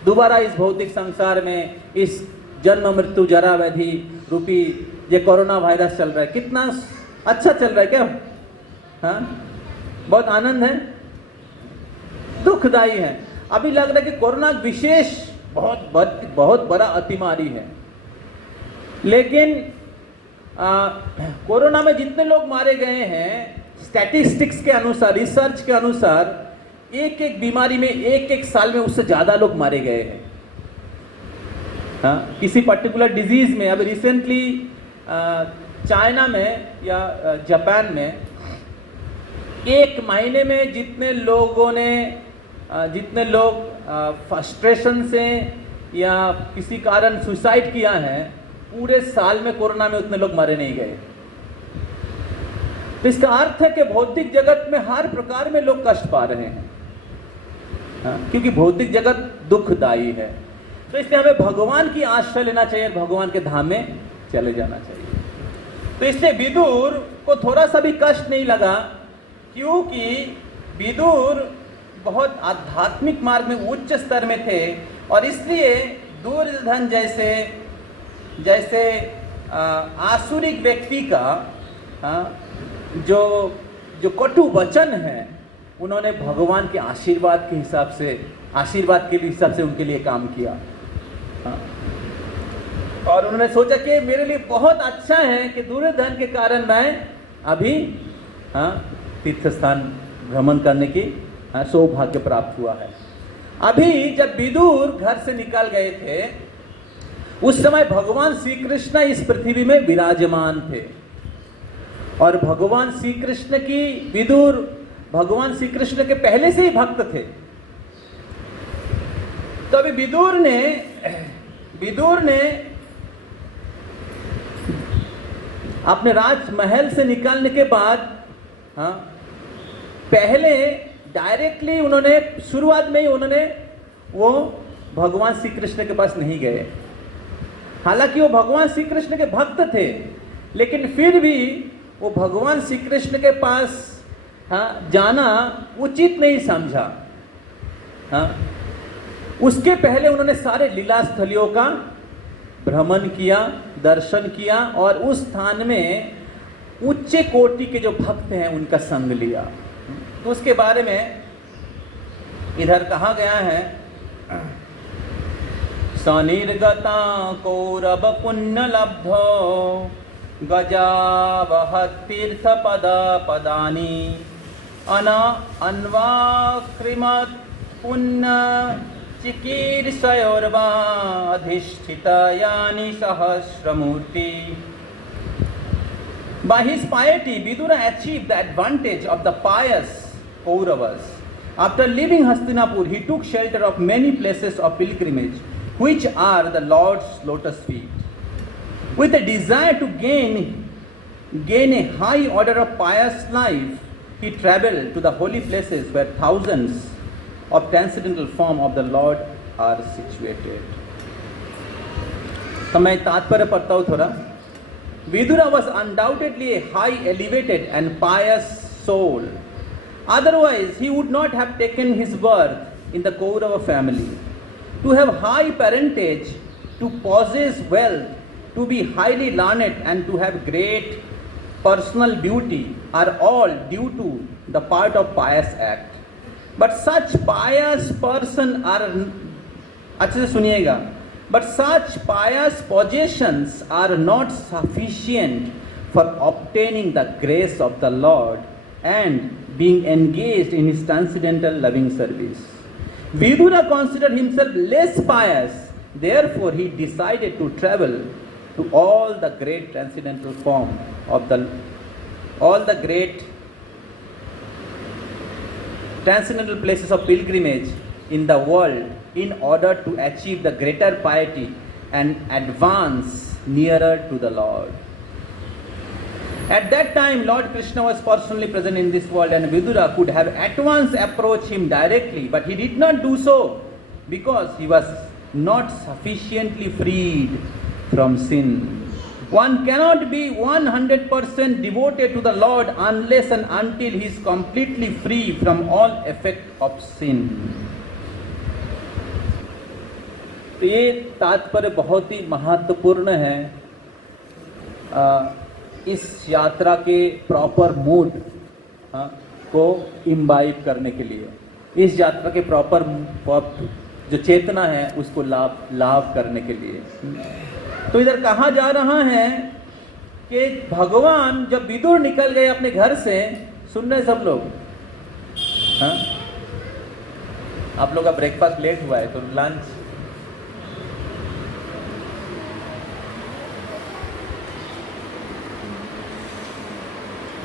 दोबारा इस भौतिक संसार में इस जन्म मृत्यु जरा व्याधि रूपी ये कोरोना वायरस चल रहा है, कितना अच्छा चल रहा है क्या? हाँ, बहुत आनंद है, दुखदाई है। अभी लग रहा है कि कोरोना विशेष बहुत बड़ा अतिमारी है, लेकिन कोरोना में जितने लोग मारे गए हैं, स्टैटिस्टिक्स के अनुसार, रिसर्च के अनुसार, एक एक बीमारी में एक साल में उससे ज़्यादा लोग मारे गए हैं। हाँ, किसी पर्टिकुलर डिजीज में, अभी रिसेंटली चाइना में या जापान में एक महीने में जितने लोग फ्रस्ट्रेशन से या किसी कारण सुसाइड किया है, पूरे साल में कोरोना में उतने लोग मारे नहीं गए। तो इसका अर्थ है कि भौतिक जगत में हर प्रकार में लोग कष्ट पा रहे हैं, क्योंकि भौतिक जगत दुखदाई है। तो इसलिए हमें भगवान की आश्रय लेना चाहिए, भगवान के धाम में चले जाना चाहिए। तो इसलिए विदुर को थोड़ा सा भी कष्ट नहीं लगा, क्योंकि विदुर बहुत आध्यात्मिक मार्ग में उच्च स्तर में थे, और इसलिए दुर्योधन जैसे आसुरिक व्यक्ति का जो कटु वचन है, उन्होंने भगवान के आशीर्वाद के हिसाब से उनके लिए काम किया। और उन्होंने सोचा कि मेरे लिए बहुत अच्छा है कि दुर्योधन के कारण मैं अभी तीर्थ स्थान भ्रमण करने की सौभाग्य प्राप्त हुआ है। अभी जब विदुर घर से निकल गए थे, उस समय भगवान श्री कृष्ण इस पृथ्वी में विराजमान थे, और भगवान श्री कृष्ण की विदुर भगवान श्री कृष्ण के पहले से ही भक्त थे। तो अभी विदुर ने अपने राजमहल से निकलने के बाद पहले डायरेक्टली शुरुआत में ही वो भगवान श्री कृष्ण के पास नहीं गए। हालांकि वो भगवान श्री कृष्ण के भक्त थे, लेकिन फिर भी वो भगवान श्री कृष्ण के पास जाना उचित नहीं समझा। उसके पहले उन्होंने सारे लीला स्थलियों का भ्रमण किया, दर्शन किया, और उस स्थान में उच्च कोटि के जो भक्त हैं उनका संग लिया। तो उसके बारे में इधर कहा गया है, सनिर्गता कौरव पुण्य लब्धो गजावह तीर्थ पदानी अन्वाक्रिमत् पुण्य चिकीर्षयोर्वा अधिष्ठितायानि सहस्रमूर्ति। By his piety, Vidura achieved the advantage of the pious Kauravas. After leaving Hastinapur, he took shelter of many places of pilgrimage, which are the Lord's lotus feet. With a desire to gain a high order of pious life, he traveled to the holy places where thousands of transcendental form of the Lord are situated. तो मैं तात्पर्य पढ़ता हूँ थोड़ा। Vidura was undoubtedly a high, elevated and pious soul. Otherwise, he would not have taken his birth in the Kaurava family. To have high parentage, to possess wealth, to be highly learned and to have great personal beauty are all due to the part of pious act. But such pious person are, अच्छे से सुनिएगा, but such pious possessions are not sufficient for obtaining the grace of the Lord and being engaged in his transcendental loving service. Vidura considered himself less pious, therefore he decided to travel to all the great transcendental form of all the great transcendental places of pilgrimage in the world in order to achieve the greater piety and advance nearer to the Lord. At that time, Lord Krishna was personally present in this world, and Vidura could have at once approached him directly, but he did not do so because he was not sufficiently freed from sin. One cannot be 100% devoted to the Lord unless and until he is completely free from all effect of sin. ये तात्पर्य बहुत ही महत्वपूर्ण है इस यात्रा के proper mood को imbibe करने के लिए, इस यात्रा के प्रॉपर जो चेतना है उसको लाभ करने के लिए। तो इधर कहा जा रहा है कि भगवान जब विदुर निकल गए अपने घर से, सुन रहे सब लोग? हाँ, आप लोग का ब्रेकफास्ट लेट हुआ है तो लंच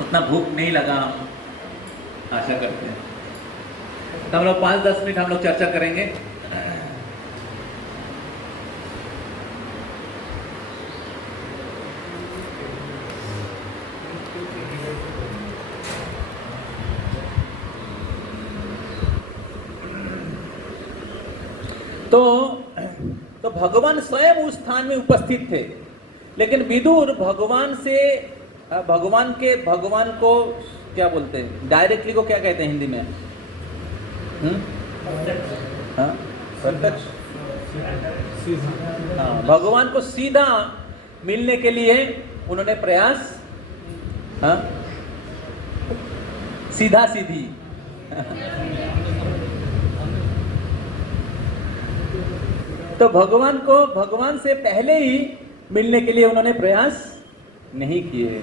उतना भूख नहीं लगा, आशा करते हैं। तो हम लोग 5-10 मिनट हम लोग चर्चा करेंगे। तो भगवान स्वयं उस स्थान में उपस्थित थे, लेकिन विदुर भगवान को क्या बोलते हैं, डायरेक्टली को क्या कहते हैं हिंदी में? प्रत्यक्ष। हाँ, भगवान को सीधा मिलने के लिए उन्होंने प्रयास, सीधा सीधी तो भगवान से पहले ही मिलने के लिए उन्होंने प्रयास नहीं किए।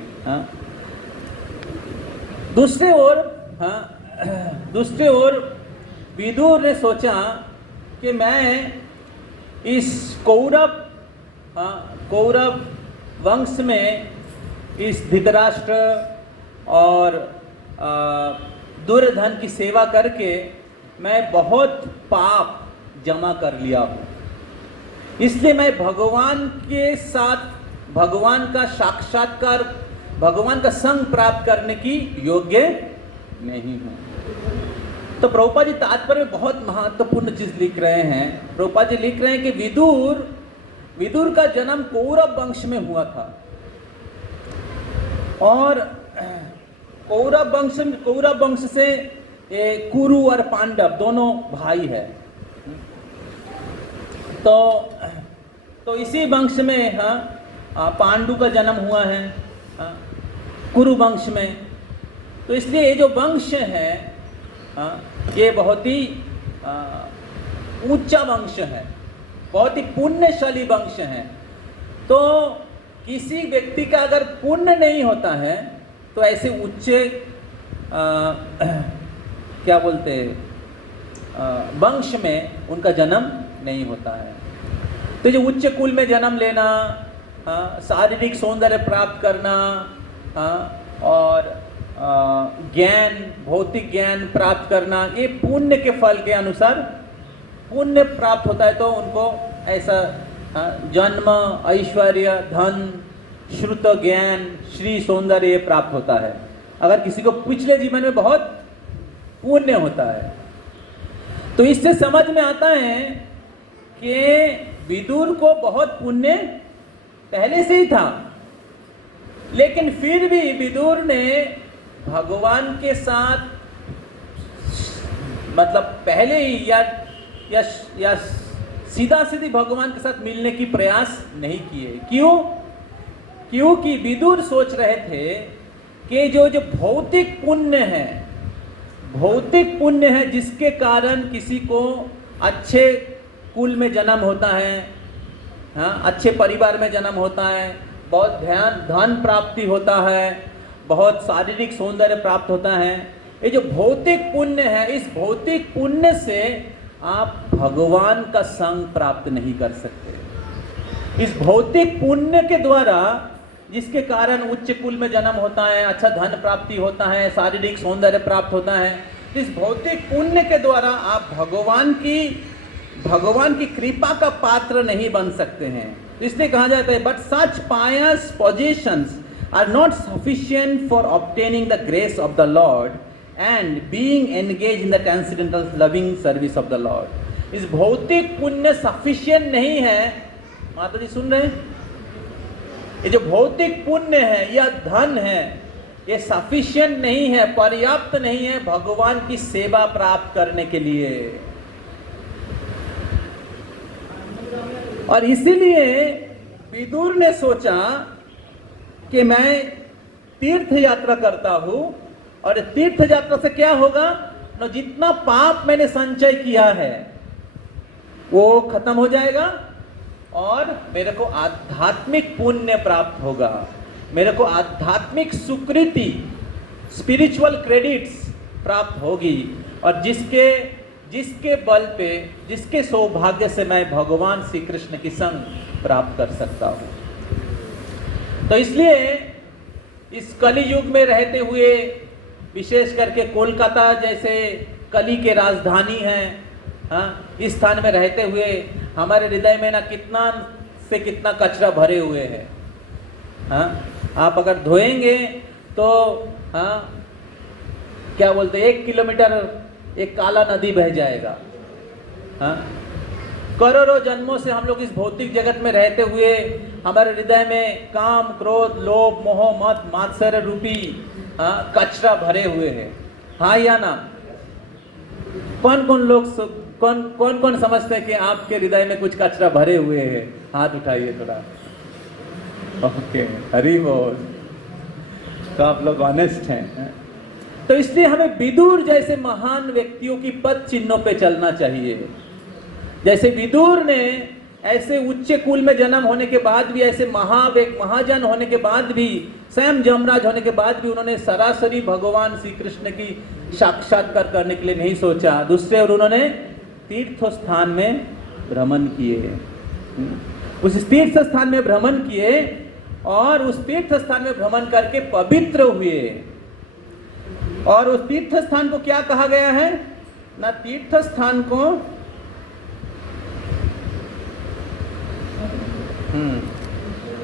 दूसरे ओर विदुर ने सोचा कि मैं इस कौरव वंश में इस धृतराष्ट्र और दुर्योधन की सेवा करके मैं बहुत पाप जमा कर लिया हूँ, इसलिए मैं भगवान के साथ भगवान का साक्षात्कार, भगवान का संग प्राप्त करने की योग्य नहीं हूँ। तो प्रभुपाद जी तात्पर्य में बहुत महत्वपूर्ण चीज लिख रहे हैं। प्रभुपाद जी लिख रहे हैं कि विदुर का जन्म कौरव वंश में हुआ था, और कौरव वंश से कुरु और पांडव दोनों भाई है। तो इसी वंश में पांडु का जन्म हुआ है, कुरु वंश में। तो इसलिए ये जो वंश है ये बहुत ही ऊंचा वंश है, बहुत ही पुण्यशाली वंश है। तो किसी व्यक्ति का अगर पुण्य नहीं होता है तो ऐसे ऊंचे क्या बोलते हैं वंश में उनका जन्म नहीं होता है। तो जो उच्च कुल में जन्म लेना, शारीरिक सौंदर्य प्राप्त करना, और ज्ञान, भौतिक ज्ञान प्राप्त करना, ये पुण्य के फल के अनुसार पुण्य प्राप्त होता है। तो उनको ऐसा जन्म, ऐश्वर्य, धन, श्रुत ज्ञान, श्री सौंदर्य ये प्राप्त होता है अगर किसी को पिछले जीवन में बहुत पुण्य होता है। तो इससे समझ में आता है कि विदुर को बहुत पुण्य पहले से ही था, लेकिन फिर भी विदुर ने भगवान के साथ मतलब पहले ही या सीधा सीधी भगवान के साथ मिलने की प्रयास नहीं किए। क्योंकि विदुर सोच रहे थे कि जो भौतिक पुण्य है जिसके कारण किसी को अच्छे कुल में जन्म होता है, अच्छे परिवार में जन्म होता है, बहुत धन प्राप्ति होता है, बहुत शारीरिक सौंदर्य प्राप्त होता है। ये जो भौतिक पुण्य है, इस भौतिक पुण्य से आप भगवान का संग प्राप्त नहीं कर सकते। इस भौतिक पुण्य के द्वारा जिसके कारण उच्च कुल में जन्म होता है, अच्छा धन प्राप्ति होता है, शारीरिक सौंदर्य प्राप्त होता है, इस भौतिक पुण्य के द्वारा आप भगवान की कृपा का पात्र नहीं बन सकते हैं। इसलिए कहा जाता है but such pious positions are not sufficient for obtaining the grace of the Lord and being engage in the transcendental loving service of the Lord. इस भौतिक पुण्य सफिशिएंट नहीं है। माता जी सुन रहे हैं? ये जो भौतिक पुण्य है या धन है, ये सफिशिएंट नहीं है, पर्याप्त नहीं है भगवान की सेवा प्राप्त करने के लिए। और इसीलिए विदुर ने सोचा कि मैं तीर्थ यात्रा करता हूं और तीर्थ यात्रा से क्या होगा ना, जितना पाप मैंने संचय किया है वो खत्म हो जाएगा और मेरे को आध्यात्मिक पुण्य प्राप्त होगा, मेरे को आध्यात्मिक सुकृति, स्पिरिचुअल क्रेडिट्स प्राप्त होगी, और जिसके बल पे, जिसके सौभाग्य से मैं भगवान श्री कृष्ण की संग प्राप्त कर सकता हूं। तो इसलिए इस कली युग में रहते हुए, विशेष करके कोलकाता जैसे कली के राजधानी है, इस स्थान में रहते हुए हमारे हृदय में ना कितना से कितना कचरा भरे हुए हैं। आप अगर धोएंगे तो क्या बोलते हैं, 1 किलोमीटर एक काला नदी बह जाएगा। करोड़ों जन्मों से हम लोग इस भौतिक जगत में रहते हुए हमारे हृदय में काम, क्रोध, लोभ, मोह, मद, मात्सर्य रूपी कचरा भरे हुए हैं। हाँ या ना? कौन कौन समझते हैं कि आपके हृदय में कुछ कचरा भरे हुए हैं? हाथ उठाइए थोड़ा। ओके, हरि बोल। तो आप लोग ऑनेस्ट हैं। तो इसलिए हमें विदुर जैसे महान व्यक्तियों की पद चिन्हों पे चलना चाहिए। जैसे विदुर ने ऐसे उच्च कुल में जन्म होने के बाद भी, ऐसे महाजन होने के बाद भी, स्वयं जमराज होने के बाद भी उन्होंने सरासरी भगवान श्री कृष्ण की साक्षात्कार करने के लिए नहीं सोचा। दूसरे और उन्होंने तीर्थ स्थान में भ्रमण किए, उस तीर्थ स्थान में भ्रमण किए और उस तीर्थ स्थान में भ्रमण करके पवित्र हुए। और उस तीर्थ स्थान को क्या कहा गया है ना? तीर्थ स्थान को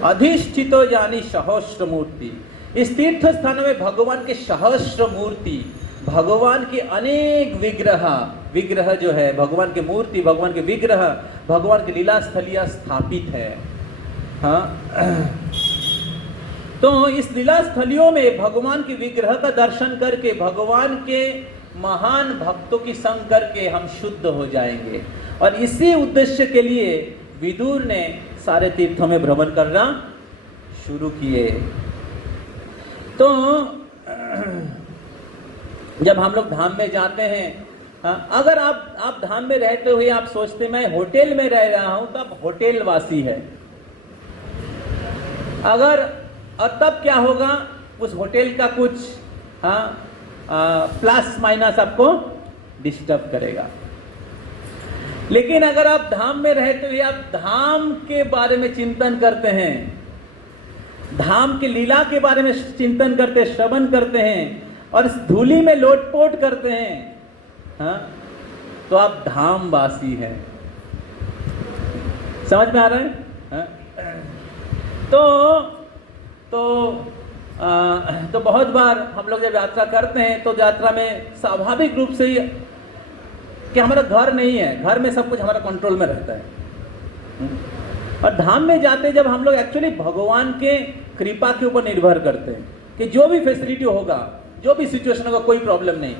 अधिष्ठितो यानी सहस्र मूर्ति। इस तीर्थ स्थान में भगवान के सहस्र मूर्ति, भगवान के अनेक विग्रह जो है, भगवान की मूर्ति, भगवान के विग्रह, भगवान की लीला स्थलियां स्थापित है। तो इस लीला स्थलियों में भगवान के विग्रह का दर्शन करके, भगवान के महान भक्तों की संग करके हम शुद्ध हो जाएंगे। और इसी उद्देश्य के लिए विदुर ने सारे तीर्थों में भ्रमण करना शुरू किए। तो जब हम लोग धाम में जाते हैं, अगर आप धाम में रहते हुए आप सोचते मैं होटल में रह रहा हूं, तब होटल वासी है। और तब क्या होगा, उस होटल का कुछ प्लस माइनस आपको डिस्टर्ब करेगा। लेकिन अगर आप धाम में रहते हुए आप धाम के बारे में चिंतन करते हैं, धाम की लीला के बारे में चिंतन करते, श्रवण करते हैं और इस धूली में लोटपोट करते हैं, तो आप धामवासी हैं। समझ में आ रहा है? तो बहुत बार हम लोग जब यात्रा करते हैं तो यात्रा में स्वाभाविक रूप से कि हमारा घर नहीं है, घर में सब कुछ हमारा कंट्रोल में रहता है। और धाम में जाते जब हम लोग एक्चुअली भगवान के कृपा के ऊपर निर्भर करते हैं कि जो भी फैसिलिटी होगा, जो भी सिचुएशन होगा, कोई प्रॉब्लम नहीं,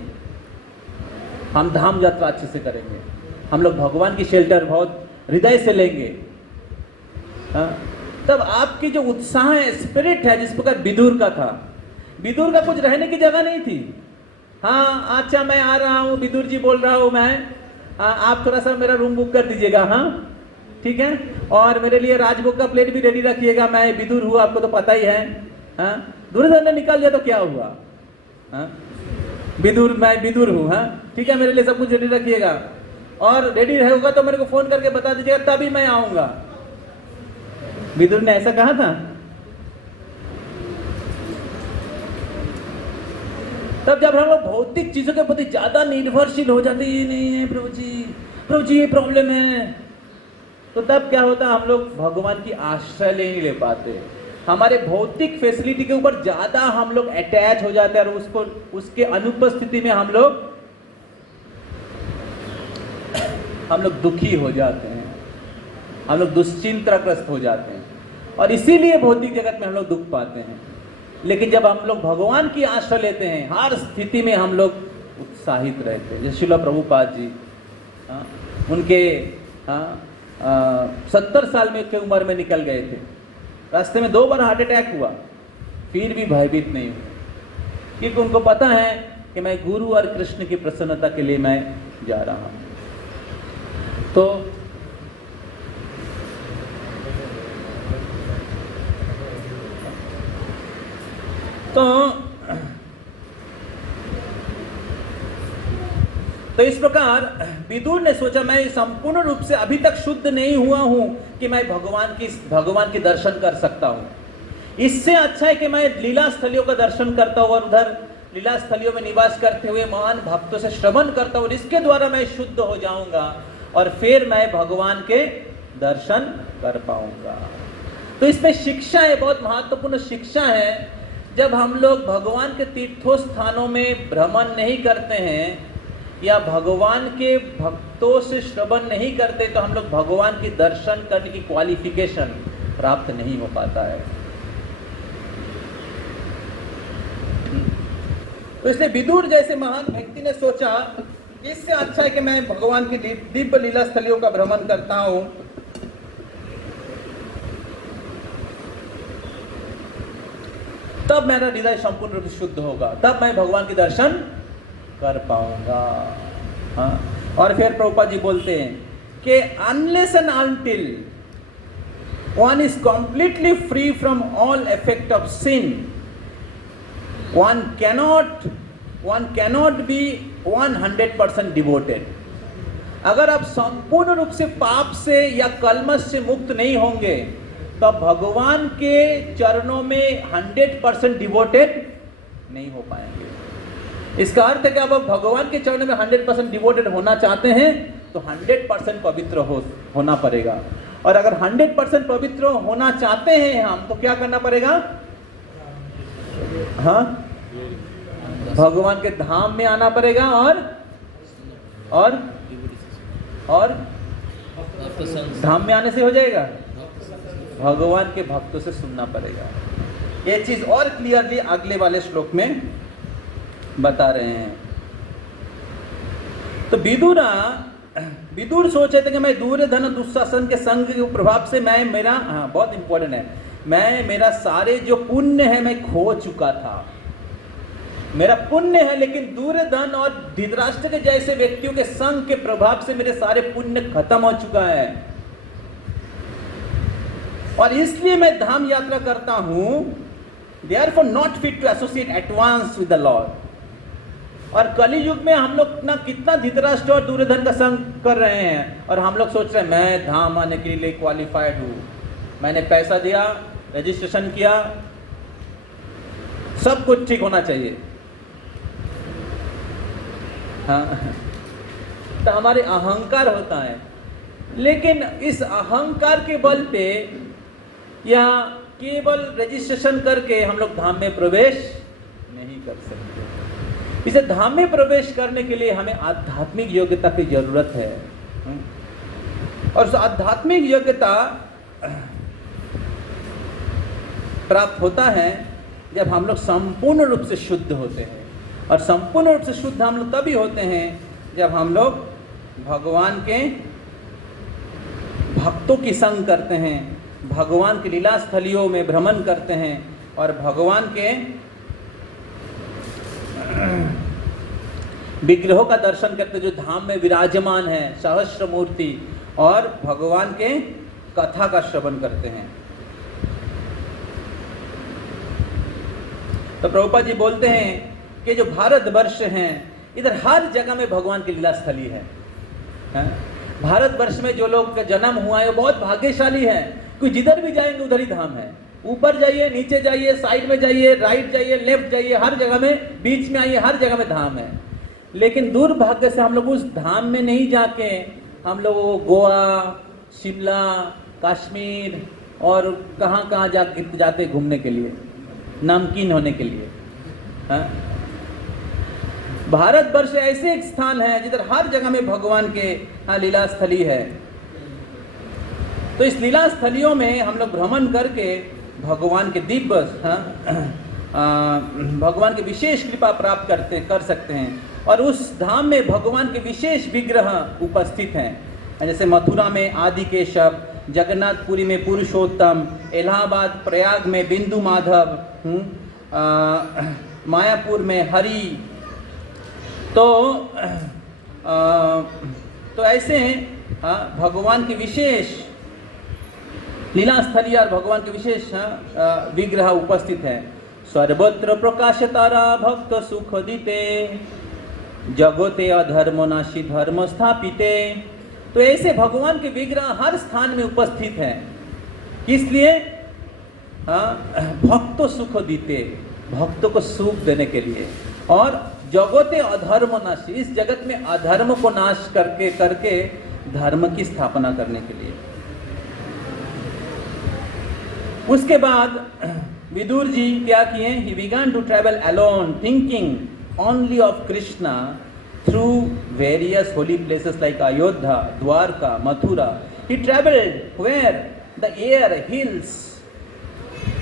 हम धाम यात्रा अच्छे से करेंगे, हम लोग भगवान की शेल्टर बहुत हृदय से लेंगे। तब आपकी जो उत्साह है, स्पिरिट है, जिस प्रकार विदुर का था, विदुर का कुछ रहने की जगह नहीं थी। हाँ अच्छा मैं आ रहा हूँ, विदुर जी बोल रहा हूँ मैं, आप थोड़ा सा मेरा रूम बुक कर दीजिएगा, हाँ ठीक है, और मेरे लिए राजभोग का प्लेट भी रेडी रखिएगा, मैं विदुर हूँ, आपको तो पता ही है। हाँ दुर्योधन ने निकाल दिया तो क्या हुआ, विदुर, मैं विदुर हूँ, हाँ ठीक है, मेरे लिए सब कुछ रेडी रखिएगा और रेडी रहेगा तो मेरे को फोन करके बता दीजिएगा, तभी मैं आऊंगा। विदुर ने ऐसा कहा था? तब जब हम लोग भौतिक चीजों के प्रति ज्यादा निर्भरशील हो जाते, ये नहीं है प्रभु जी ये प्रॉब्लम है, तो तब क्या होता, हम लोग भगवान की आश्रय नहीं ले पाते, हमारे भौतिक फैसिलिटी के ऊपर ज्यादा हम लोग अटैच हो जाते हैं और उसके अनुपस्थिति में हम लोग दुखी हो जाते हैं, हम लोग दुश्चिंताग्रस्त हो जाते हैं और इसीलिए भौतिक जगत में हम लोग दुख पाते हैं। लेकिन जब हम लोग भगवान की आश्रय लेते हैं, हर स्थिति में हम लोग उत्साहित रहते हैं। जैसे श्रील प्रभुपाद जी, उनके 70 साल में की उम्र में निकल गए थे, रास्ते में 2 बार हार्ट अटैक हुआ, फिर भी भयभीत नहीं हुए। क्योंकि उनको पता है कि मैं गुरु और कृष्ण की प्रसन्नता के लिए मैं जा रहा हूँ। तो इस प्रकार विदुर ने सोचा, मैं संपूर्ण रूप से अभी तक शुद्ध नहीं हुआ हूं कि मैं भगवान की दर्शन कर सकता हूं। इससे अच्छा है कि मैं लीला स्थलियों का दर्शन करता हूं और उधर लीला स्थलियों में निवास करते हुए महान भक्तों से श्रवण करता हूं, इसके द्वारा मैं शुद्ध हो जाऊंगा और फिर मैं भगवान के दर्शन कर पाऊंगा। तो इसमें शिक्षा है, बहुत महत्वपूर्ण शिक्षा है। जब हम लोग भगवान के तीर्थों स्थानों में भ्रमण नहीं करते हैं या भगवान के भक्तों से श्रवण नहीं करते, तो हम लोग भगवान की दर्शन करने की क्वालिफिकेशन प्राप्त नहीं हो पाता है। तो इसलिए विदुर जैसे महान व्यक्ति ने सोचा, इससे अच्छा है कि मैं भगवान की दिव्य लीला स्थलियों का भ्रमण करता हूं, तब मेरा हृदय संपूर्ण रूप से शुद्ध होगा, तब मैं भगवान के दर्शन कर पाऊंगा। हाँ, और फिर प्रभुपाद जी बोलते हैं कि unless and until one is completely free from all effect of sin, one cannot be 100% devoted. अगर आप संपूर्ण रूप से पाप से या कलमश से मुक्त नहीं होंगे, तो भगवान के चरणों में 100% डिवोटेड नहीं हो पाएंगे। इसका अर्थ है कि अब भगवान के चरणों में 100% डिवोटेड होना चाहते हैं तो 100% पवित्र होना पड़ेगा। और अगर 100% पवित्र होना चाहते हैं हम, तो क्या करना पड़ेगा? हाँ, भगवान के धाम में आना पड़ेगा और धाम में आने से हो जाएगा, भगवान के भक्तों से सुनना पड़ेगा। ये चीज और क्लियरली अगले वाले श्लोक में बता रहे हैं। तो विदुर सोचे थे कि मैं दुर्योधन दुशासन के संग के प्रभाव से बहुत इंपॉर्टेंट है, मेरा सारे जो पुण्य है मैं खो चुका था। मेरा पुण्य है, लेकिन दुर्योधन और धृतराष्ट्र के जैसे व्यक्तियों के संग के प्रभाव से मेरे सारे पुण्य खत्म हो चुका है, और इसलिए मैं धाम यात्रा करता हूं। Therefore not fit to associate at once with the Lord। और कली युग में हम लोग ना कितना धृतराष्ट्र और दुर्योधन का संग कर रहे हैं, और हम लोग सोच रहे हैं मैं धाम आने के लिए क्वालिफाइड हूं, मैंने पैसा दिया, रजिस्ट्रेशन किया, सब कुछ ठीक होना चाहिए। हाँ, तो हमारे अहंकार होता है, लेकिन इस अहंकार के बल पे या केवल रजिस्ट्रेशन करके हम लोग धाम में प्रवेश नहीं कर सकते। इसे धाम में प्रवेश करने के लिए हमें आध्यात्मिक योग्यता की जरूरत है, और उस आध्यात्मिक योग्यता प्राप्त होता है जब हम लोग संपूर्ण रूप से शुद्ध होते हैं। और संपूर्ण रूप से शुद्ध हम लोग तभी होते हैं जब हम लोग भगवान के भक्तों की संग करते हैं, भगवान की लीला स्थलियों में भ्रमण करते हैं, और भगवान के विग्रहों का दर्शन करते हैं जो धाम में विराजमान है, सहस्र मूर्ति, और भगवान के कथा का श्रवण करते हैं। तो प्रभुपाद जी बोलते हैं कि जो भारतवर्ष हैं, इधर हर जगह में भगवान की लीला स्थली है। भारतवर्ष में जो लोग का जन्म हुआ है वो बहुत भाग्यशाली है, क्योंकि जिधर भी जाएंगे उधर ही धाम है। ऊपर जाइए, नीचे जाइए, साइड में जाइए, राइट जाइए, लेफ्ट जाइए, हर जगह में, बीच में आइए, हर जगह में धाम है। लेकिन दुर्भाग्य से हम लोग उस धाम में नहीं जाके हम लोग गोवा, शिमला, कश्मीर और कहाँ जाते घूमने के लिए, नामकीन होने के लिए। हाँ? भारतवर्ष ऐसे एक स्थान है जिधर हर जगह में भगवान के लीला स्थली है। तो इस लीला स्थलियों में हम लोग भ्रमण करके भगवान के दिव्य भगवान की विशेष कृपा प्राप्त कर सकते हैं, और उस धाम में भगवान के विशेष विग्रह उपस्थित हैं, जैसे मथुरा में आदि केशव, जगन्नाथपुरी में पुरुषोत्तम, इलाहाबाद प्रयाग में बिंदु माधव, मायापुर में हरि। तो ऐसे भगवान की विशेष लीला स्थली और भगवान के विशेष विग्रह उपस्थित है। सर्वत्र प्रकाश तारा भक्त सुख दीते, जगते अधर्म नाशी धर्म स्थापिते। तो ऐसे भगवान के विग्रह हर स्थान में उपस्थित है। किस लिए? भक्त सुख दीते, भक्तों को सुख देने के लिए, और जगते अधर्म नाशी, इस जगत में अधर्म को नाश करके धर्म की स्थापना करने के लिए। उसके बाद विदुर जी क्या किए? He began to travel alone, thinking only of Krishna through various holy places like Ayodhya, Dwarka, Mathura. He traveled where the air, hills,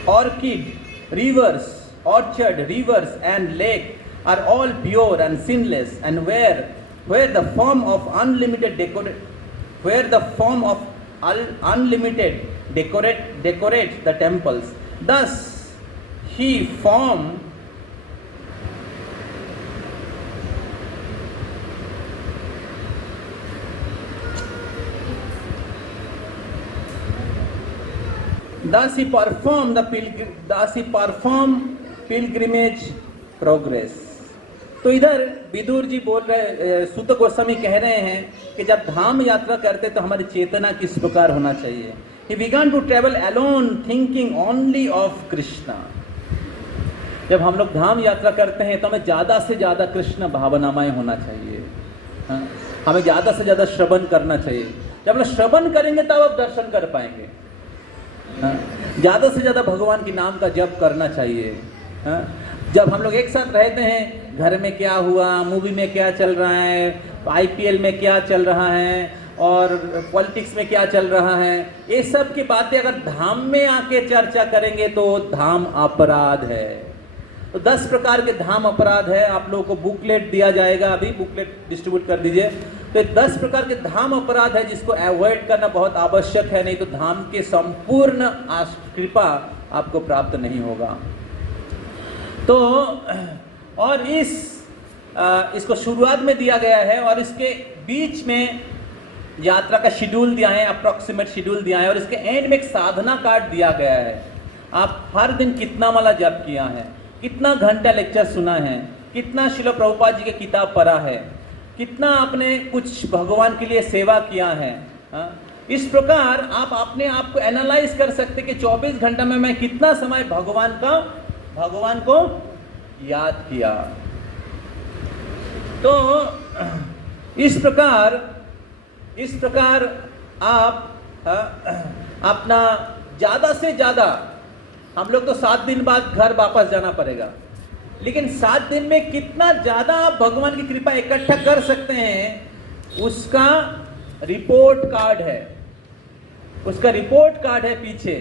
orchid, rivers, orchard, rivers and lake are all pure and sinless, and where the form of unlimited decorates the temples. Thus he formed pilgrimage progress. तो इधर विदुर जी बोल रहे, सूत गोस्वामी कह रहे हैं कि जब धाम यात्रा करते तो हमारी चेतना किस प्रकार होना चाहिए। He began to travel alone, thinking only of Krishna. जब हम लोग धाम यात्रा करते हैं तो हमें ज़्यादा से ज़्यादा कृष्ण भावनामय होना चाहिए। हमें ज़्यादा से ज़्यादा श्रवण करना चाहिए। जब हम लोग श्रवण करेंगे तब आप दर्शन कर पाएंगे। ज़्यादा से ज़्यादा भगवान के नाम का जप करना चाहिए। जब हम लोग एक साथ रहते हैं, घर में क्या हुआ, मूवी में क्या चल रहा है, IPL में क्या चल रहा है और पॉलिटिक्स में क्या चल रहा है, ये सब की बातें अगर धाम में आके चर्चा करेंगे तो धाम अपराध है। तो 10 प्रकार के धाम अपराध है। आप लोगों को बुकलेट दिया जाएगा, अभी बुकलेट डिस्ट्रीब्यूट कर दीजिए। तो 10 प्रकार के धाम अपराध है जिसको अवॉइड करना बहुत आवश्यक है, नहीं तो धाम के संपूर्ण कृपा आपको प्राप्त नहीं होगा। तो और इसको शुरुआत में दिया गया है और इसके बीच में यात्रा का शेड्यूल दिया है, अप्रोक्सीमेट शेड्यूल दिया है, और इसके एंड में एक साधना कार्ड दिया गया है। आप हर दिन कितना माला जप किया है, कितना घंटा लेक्चर सुना है, कितना श्रील प्रभुपाद जी की किताब पढ़ा है, कितना आपने कुछ भगवान के लिए सेवा किया है। इस प्रकार आप अपने आप को एनालाइज कर सकते कि 24 घंटा में मैं कितना समय भगवान को याद किया। तो इस प्रकार आप अपना ज़्यादा से ज़्यादा, हम लोग तो 7 दिन बाद घर वापस जाना पड़ेगा, लेकिन 7 दिन में कितना ज़्यादा आप भगवान की कृपा इकट्ठा कर सकते हैं उसका रिपोर्ट कार्ड है पीछे।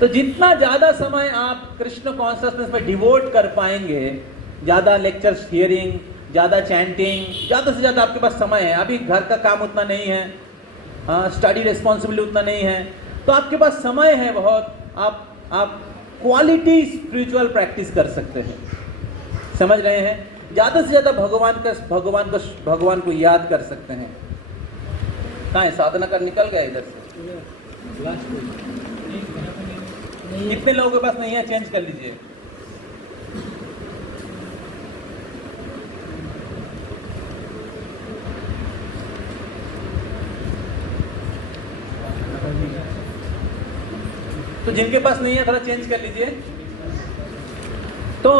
तो जितना ज़्यादा समय आप कृष्ण कॉन्शियसनेस पे डिवोट कर पाएंगे, ज़्यादा लेक्चर्स हियरिंग, ज़्यादा चैंटिंग, ज़्यादा से ज़्यादा आपके पास समय है। अभी घर का काम उतना नहीं है, स्टडी रिस्पॉन्सिबिलिटी उतना नहीं है, तो आपके पास समय है बहुत। आप क्वालिटी स्पिरिचुअल प्रैक्टिस कर सकते हैं। समझ रहे हैं? ज़्यादा से ज़्यादा भगवान को याद कर सकते हैं। कहाँ है साधना कर? निकल गया इधर से। कितने लोगों के पास नहीं है? चेंज कर लीजिए। तो जिनके पास नहीं है थोड़ा चेंज कर लीजिए। तो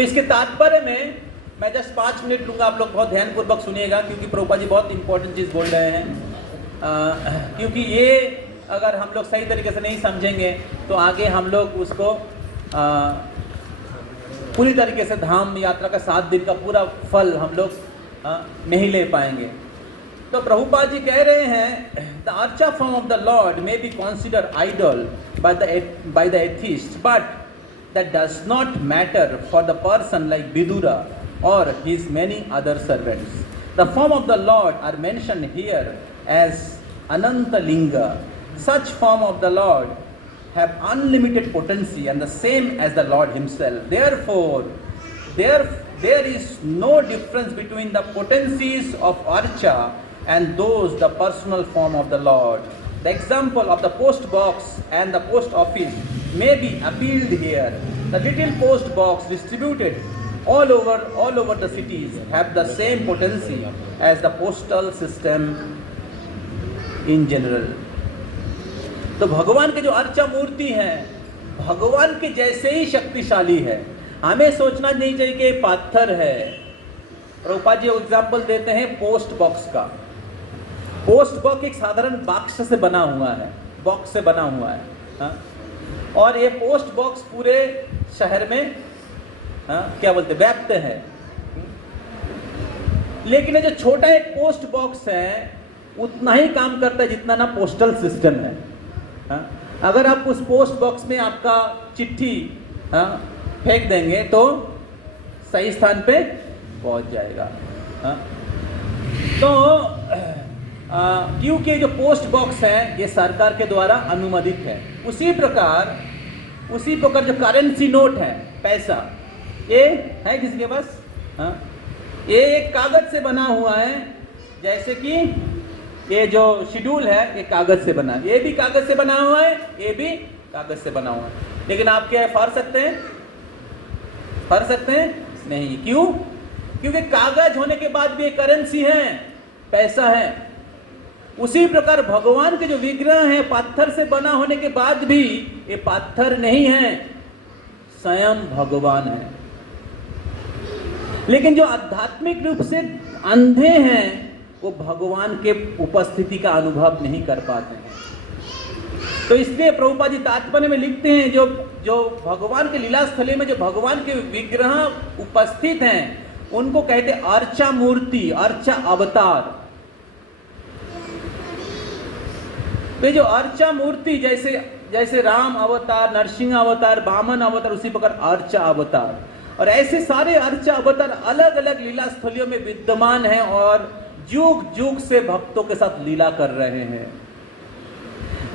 इसके तात्पर्य में मैं जस्ट 5 मिनट लूंगा, आप लोग बहुत ध्यानपूर्वक सुनिएगा, क्योंकि प्रभुपाद जी बहुत इंपॉर्टेंट चीज़ बोल रहे हैं। क्योंकि ये अगर हम लोग सही तरीके से नहीं समझेंगे तो आगे हम लोग उसको पूरी तरीके से धाम यात्रा का 7 दिन का पूरा फल हम लोग नहीं ले पाएंगे। तो प्रभुपाद जी कह रहे हैं, the archa form of the Lord may be considered idol by the atheist, but that does not matter for the person like Vidura or his many other servants. The form of the Lord are mentioned here as Ananta Linga. Such form of the Lord have unlimited potency and the same as the Lord himself. Therefore, there is no difference between the potencies of Archa and those the personal form of the Lord. The example of the post box and the post office may be appealed here. The little post box distributed all over the cities have the same potency as the postal system in general. तो भगवान के जो अर्चा मूर्ति हैं, भगवान के जैसे ही शक्तिशाली है। हमें सोचना नहीं चाहिए कि पत्थर है। प्रभुपाद जी एग्जाम्पल देते हैं पोस्ट बॉक्स का। पोस्ट बॉक्स एक साधारण बॉक्स से बना हुआ है, बॉक्स से बना हुआ है, हाँ? और ये पोस्ट बॉक्स पूरे शहर में, हाँ, क्या बोलते हैं, व्याप्त है। लेकिन ये जो छोटा एक पोस्ट बॉक्स है उतना ही काम करता है जितना ना पोस्टल सिस्टम है, हाँ? अगर आप उस पोस्ट बॉक्स में आपका चिट्ठी, हाँ, फेंक देंगे तो सही स्थान पे पहुंच जाएगा, हाँ? तो क्योंकि जो पोस्ट बॉक्स है ये सरकार के द्वारा अनुमोदित है। उसी प्रकार जो करेंसी नोट है, पैसा, ये है किसी के पास, हाँ? ये एक कागज से बना हुआ है। जैसे कि ये जो शेड्यूल है ये कागज से बना, ये भी कागज से बना हुआ है, ये भी कागज से बना हुआ है। लेकिन आप क्या फाड़ सकते हैं? फाड़ सकते हैं? नहीं। क्यों? क्योंकि कागज होने के बाद भी एक करेंसी है, पैसा है। उसी प्रकार भगवान के जो विग्रह है पत्थर से बना होने के बाद भी ये पत्थर नहीं है, स्वयं भगवान है। लेकिन जो आध्यात्मिक रूप से अंधे हैं वो भगवान के उपस्थिति का अनुभव नहीं कर पाते हैं। तो इसलिए प्रभुपाद जी तात्पर्य में लिखते हैं जो भगवान के लीला स्थली में जो भगवान के विग्रह उपस्थित हैं उनको कहते हैं अर्चा मूर्ति, अर्चा अवतार। तो जो अर्चा मूर्ति जैसे राम अवतार, नरसिंह अवतार, वामन अवतार, उसी प्रकार अर्चा अवतार, और ऐसे सारे अर्चा अवतार अलग अलग लीला स्थलियों में विद्यमान हैं और जुग जुग से भक्तों के साथ लीला कर रहे हैं।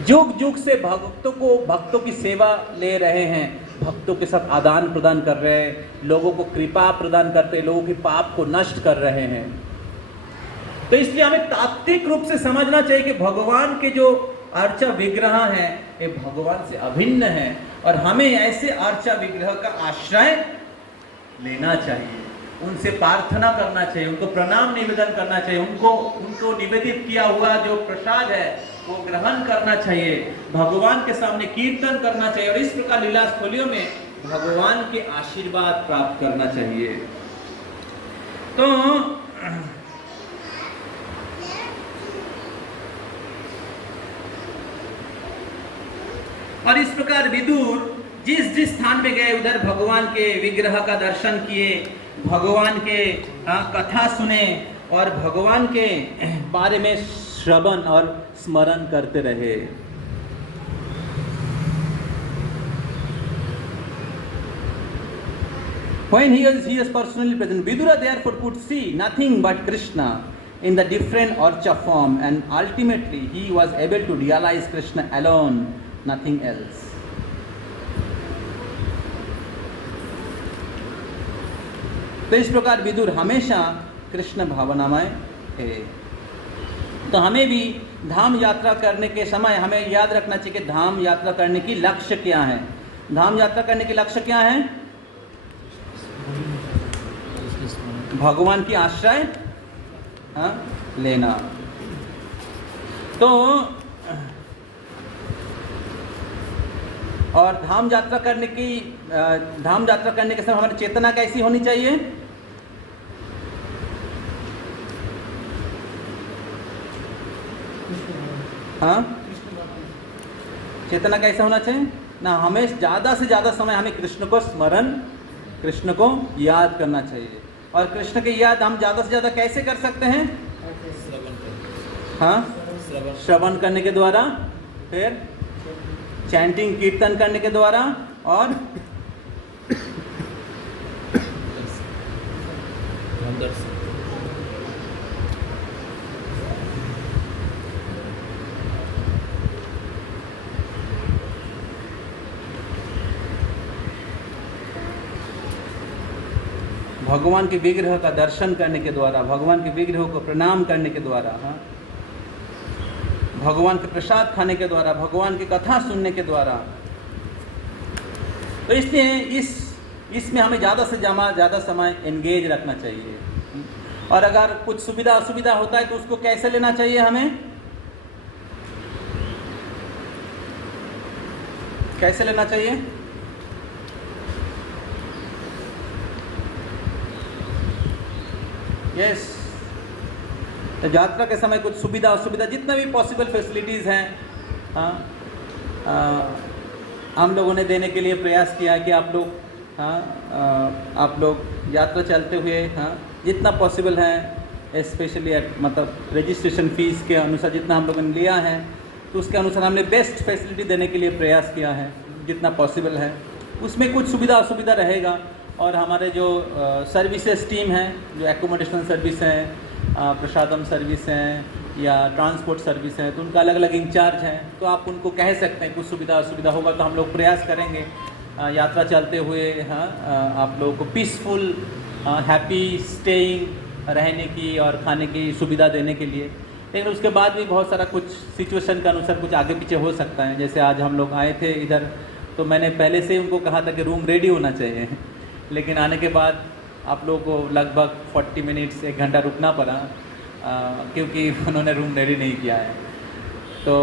जुग जुग से भक्तों की सेवा ले रहे हैं, भक्तों के साथ आदान प्रदान कर रहे हैं, लोगों को कृपा प्रदान करते हैं, लोगों के पाप को नष्ट कर रहे हैं। तो इसलिए हमें तात्विक रूप से समझना चाहिए कि भगवान के जो अर्चा विग्रह हैं ये भगवान से अभिन्न हैं और हमें ऐसे अर्चा विग्रह का आश्रय लेना चाहिए, उनसे प्रार्थना करना चाहिए, उनको प्रणाम निवेदन करना चाहिए, उनको निवेदित किया हुआ जो प्रसाद है वो ग्रहण करना चाहिए, भगवान के सामने कीर्तन करना चाहिए और इस प्रकार लीला स्थलियों में भगवान के आशीर्वाद प्राप्त करना चाहिए। तो और इस प्रकार विदुर जिस स्थान में गए उधर भगवान के विग्रह का दर्शन किए, भगवान के कथा सुने और भगवान के बारे में श्रवण और स्मरण करते रहे। When he was personally present, Vidura therefore could see nothing but Krishna in the different archa form, and ultimately he was able to realize Krishna alone, nothing else. तो इस प्रकार विदुर हमेशा कृष्ण भावनामय है। तो हमें भी धाम यात्रा करने के समय हमें याद रखना चाहिए कि धाम यात्रा करने की लक्ष्य क्या है। धाम यात्रा करने के लक्ष्य क्या है? भगवान की आश्रय लेना। तो और धाम यात्रा करने के समय हमारी चेतना कैसी होनी चाहिए? हाँ, चेतना कैसा होना चाहिए ना? हमें ज़्यादा से ज़्यादा समय हमें कृष्ण को स्मरण, कृष्ण को याद करना चाहिए। और कृष्ण की याद हम ज़्यादा से ज़्यादा कैसे कर सकते हैं? हाँ, श्रवण करने के द्वारा, फिर चैंटिंग कीर्तन करने के द्वारा और भगवान के विग्रह का दर्शन करने के द्वारा, भगवान के विग्रह को प्रणाम करने के द्वारा, हाँ, भगवान के प्रसाद खाने के द्वारा, भगवान की कथा सुनने के द्वारा। तो इसलिए इसमें हमें ज़्यादा से ज़्यादा समय एंगेज रखना चाहिए। और अगर कुछ सुविधा असुविधा होता है तो उसको कैसे लेना चाहिए हमें, कैसे लेना चाहिए? यस, तो यात्रा के समय कुछ सुविधा असुविधा जितना भी पॉसिबल फैसिलिटीज़ हैं, हाँ, हम लोगों ने देने के लिए प्रयास किया कि आप लोग, हाँ, आप लोग यात्रा चलते हुए, हाँ, जितना पॉसिबल है, स्पेशली मतलब रजिस्ट्रेशन फ़ीस के अनुसार जितना हम लोगों ने लिया है, तो उसके अनुसार हमने बेस्ट फैसिलिटी देने के लिए प्रयास किया है जितना पॉसिबल है। उसमें कुछ सुविधा असुविधा रहेगा। और हमारे जो सर्विसेज टीम है, जो एकोमोडेशन सर्विस है, प्रसादम सर्विस हैं या ट्रांसपोर्ट सर्विस है, तो उनका अलग अलग इंचार्ज हैं, तो आप उनको कह सकते हैं कुछ सुविधा असुविधा होगा तो हम लोग प्रयास करेंगे यात्रा चलते हुए, हाँ, आप लोगों को पीसफुल हैप्पी स्टेइंग रहने की और खाने की सुविधा देने के लिए। लेकिन उसके बाद भी बहुत सारा कुछ सिचुएशन के अनुसार कुछ आगे पीछे हो सकता है। जैसे आज हम लोग आए थे इधर, तो मैंने पहले से उनको कहा था कि रूम रेडी होना चाहिए, लेकिन आने के बाद आप लोगों को लगभग 40 मिनट्स 1 घंटा रुकना पड़ा, क्योंकि उन्होंने रूम रेडी नहीं किया है। तो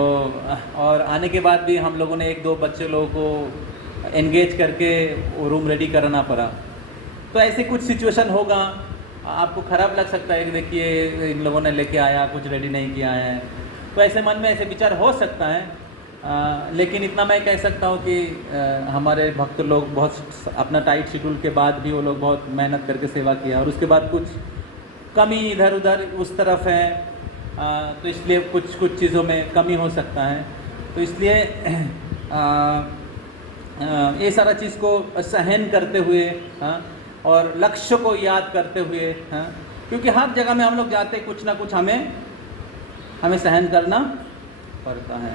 और आने के बाद भी हम लोगों ने 1-2 बच्चे लोगों को एंगेज करके वो रूम रेडी कराना पड़ा। तो ऐसे कुछ सिचुएशन होगा, आपको ख़राब लग सकता है कि देखिए इन लोगों ने लेके आया कुछ रेडी नहीं किया है, तो ऐसे मन में ऐसे विचार हो सकता है। लेकिन इतना मैं कह सकता हूँ कि हमारे भक्त लोग बहुत अपना टाइट शेड्यूल के बाद भी वो लोग बहुत मेहनत करके सेवा किया, और उसके बाद कुछ कमी इधर उधर उस तरफ है, तो इसलिए कुछ चीज़ों में कमी हो सकता है। तो इसलिए ये सारा चीज़ को सहन करते हुए, हाँ, और लक्ष्य को याद करते हुए, हाँ, क्योंकि हर जगह में हम लोग जाते कुछ ना कुछ हमें सहन करना पड़ता है।